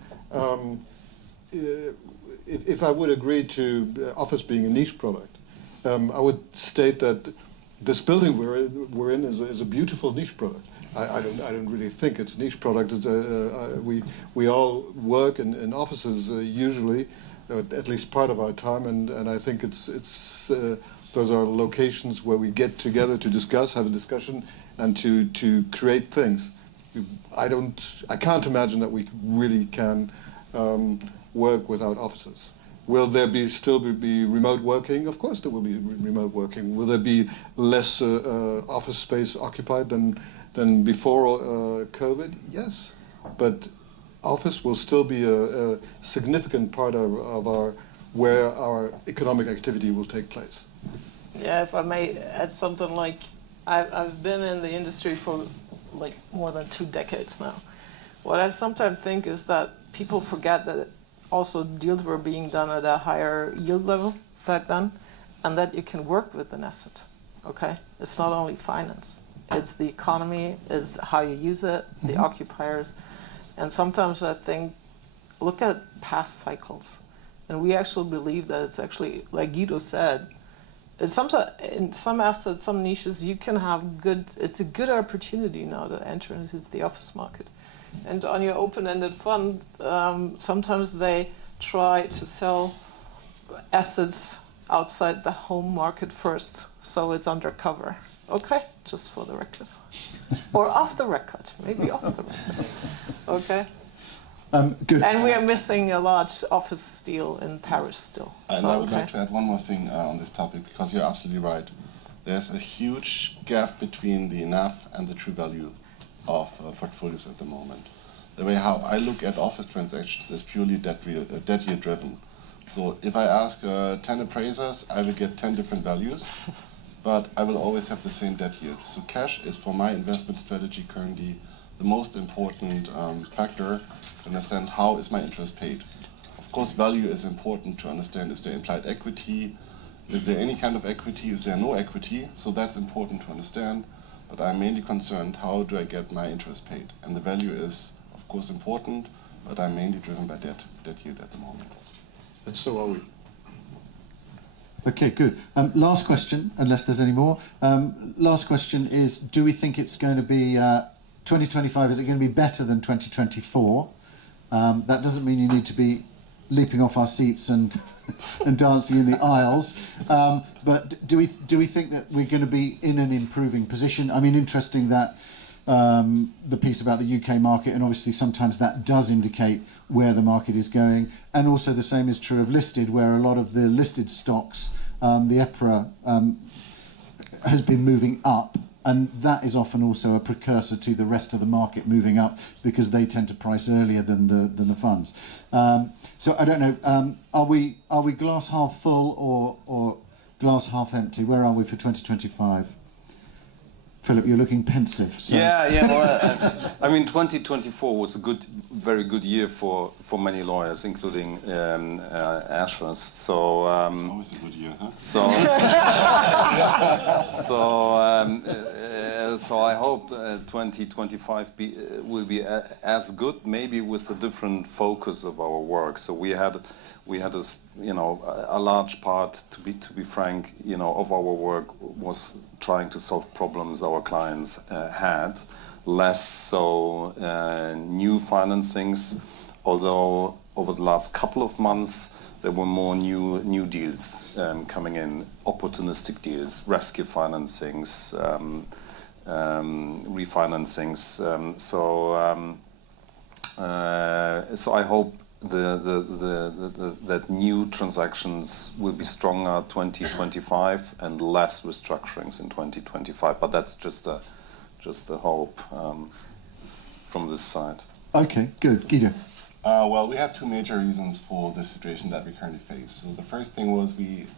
if I would agree to office being a niche product. I would state that this building we're in is a beautiful niche product. I don't really think it's a niche product. It's we all work in offices usually, at least part of our time, and I think it's those are locations where we get together to discuss, have a discussion, and to create things. I can't imagine that we really can work without offices. Will there still be remote working? Of course there will be remote working. Will there be less office space occupied than before COVID? Yes, but office will still be a significant part of where our economic activity will take place. Yeah, if I may add something, like I've been in the industry for like more than 2 decades now. What I sometimes think is that people forget that also deals were being done at a higher yield level back then, and that you can work with an asset, okay? It's not only finance, it's the economy, it's how you use it, the occupiers, and sometimes I think, look at past cycles, and we actually believe that it's actually, like Guido said, it's sometimes in some assets, some niches, you can have it's a good opportunity now to enter into the office market. And on your open-ended fund, sometimes they try to sell assets outside the home market first, so it's undercover. Okay, just for the record. Or off the record, maybe off the record. Okay. Good. And we are missing a large office deal in Paris still. And I would like to add one more thing on this topic, because you're absolutely right. There's a huge gap between the NAV and the true value of portfolios at the moment. The way how I look at office transactions is purely debt yield driven. So if I ask 10 appraisers, I will get 10 different values, but I will always have the same debt yield. So cash is, for my investment strategy currently, the most important factor to understand how is my interest paid. Of course, value is important to understand. Is there implied equity? Is there any kind of equity? Is there no equity? So that's important to understand. but I'm mainly concerned how do I get my interest paid. And the value is, of course, important, but I'm mainly driven by debt yield at the moment. And so are we. Okay, good. Last question, unless there's any more. Last question is, do we think it's going to be 2025, is it going to be better than 2024? That doesn't mean you need to be leaping off our seats and and dancing in the aisles. But do we think that we're going to be in an improving position? I mean, interesting that the piece about the UK market, and obviously sometimes that does indicate where the market is going. And also the same is true of listed, where a lot of the listed stocks, the EPRA has been moving up. And that is often also a precursor to the rest of the market moving up, because they tend to price earlier than the funds. So I don't know. Are we glass half full or glass half empty? Where are we for 2025? Philip, you're looking pensive. So. Yeah. Well, I mean, 2024 was a very good year for many lawyers, including Ashurst. So it's always a good year, huh? So I hope 2025 will be as good, maybe with a different focus of our work. So we had a large part, to be frank, of our work was trying to solve problems our clients had, less so new financings, although over the last couple of months there were more new deals coming in, opportunistic deals, rescue financings, refinancings. So I hope that new transactions will be stronger 2025 and less restructurings in 2025. But that's just a hope from this side. Okay, good. Guido. Well, we had two major reasons for the situation that we currently face. So the first thing was we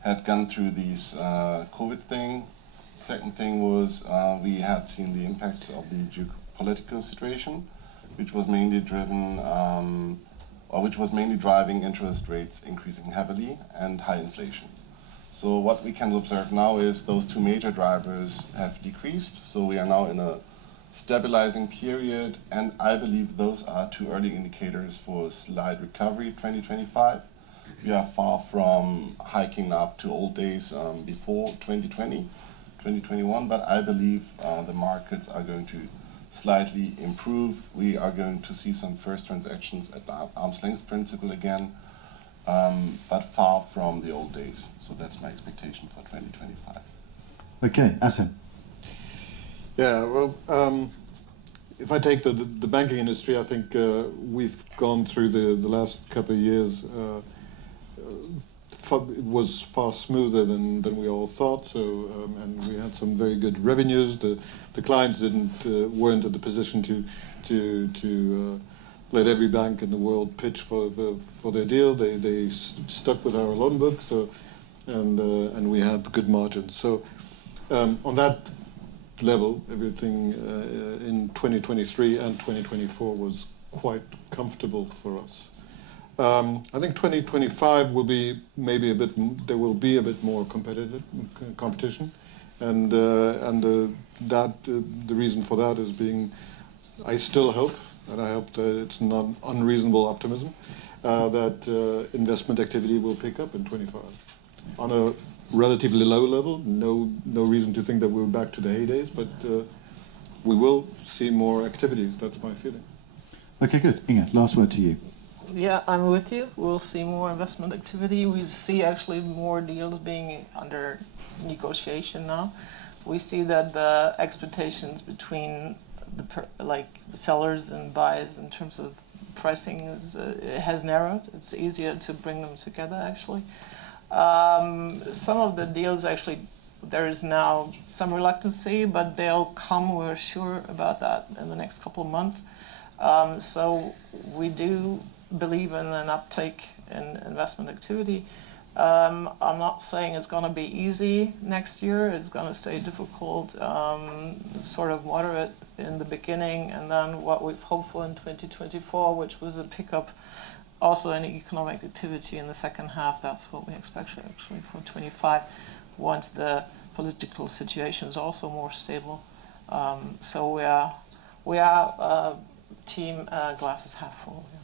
had gone through these COVID thing. Second thing was we had seen the impacts of the geopolitical situation, which was mainly driving interest rates increasing heavily and high inflation. So what we can observe now is those two major drivers have decreased. So we are now in a stabilizing period, and I believe those are two early indicators for a slight recovery 2025. We are far from hiking up to old days before 2020, 2021, but I believe the markets are going to slightly improve. We are going to see some first transactions at the arm's length principle again, but far from the old days. So that's my expectation for 2025. Okay, Asim. Yeah, well, if I take the banking industry, I think we've gone through the last couple of years. It was far smoother than we all thought. So, and we had some very good revenues. The clients weren't in the position to let every bank in the world pitch for their deal. They stuck with our loan book. So, and we had good margins. So, on that level, everything in 2023 and 2024 was quite comfortable for us. I think 2025 will be maybe there will be a bit more competition, and the reason for that is I still hope, and I hope that it's not unreasonable optimism, that investment activity will pick up in 25 on a relatively low level. No reason to think that we're back to the heydays, but we will see more activities. That's my feeling. Okay, good. Inge, last word to you. Yeah, I'm with you. We'll see more investment activity. We see actually more deals being under negotiation now. We see that the expectations between the sellers and buyers in terms of pricing has narrowed. It's easier to bring them together actually. Some of the deals actually, there is now some reluctancy, but they'll come, we're sure about that, in the next couple of months. So we do believe in an uptake in investment activity. I'm not saying it's going to be easy next year. It's going to stay difficult, sort of moderate in the beginning, and then what we've hoped for in 2024, which was a pickup also in economic activity in the second half. That's what we expect actually for 25, once the political situation is also more stable. So we are team glasses half full. Yeah.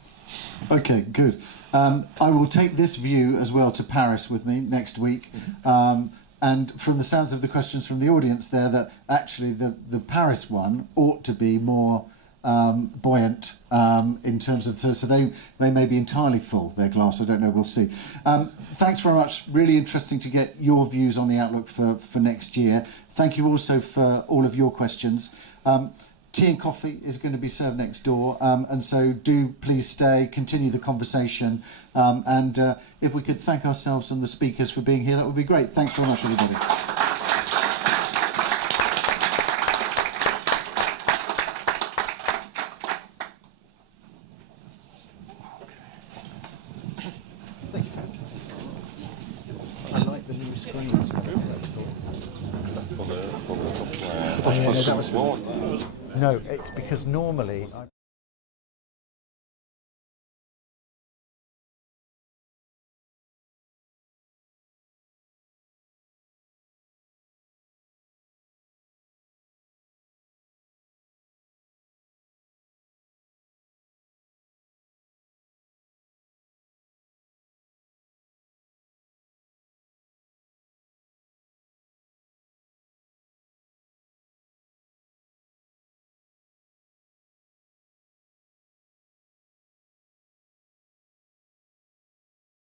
Okay, good. I will take this view as well to Paris with me next week. And from the sounds of the questions from the audience there, that actually the Paris one ought to be more buoyant in terms of, so they may be entirely full, their glass, I don't know, we'll see. Thanks very much, really interesting to get your views on the outlook for next year. Thank you also for all of your questions. Tea and coffee is going to be served next door, and so do please stay, continue the conversation, and if we could thank ourselves and the speakers for being here, that would be great. Thanks very much, everybody. I like the new screens. That's cool. Except for the software. No, it's because normally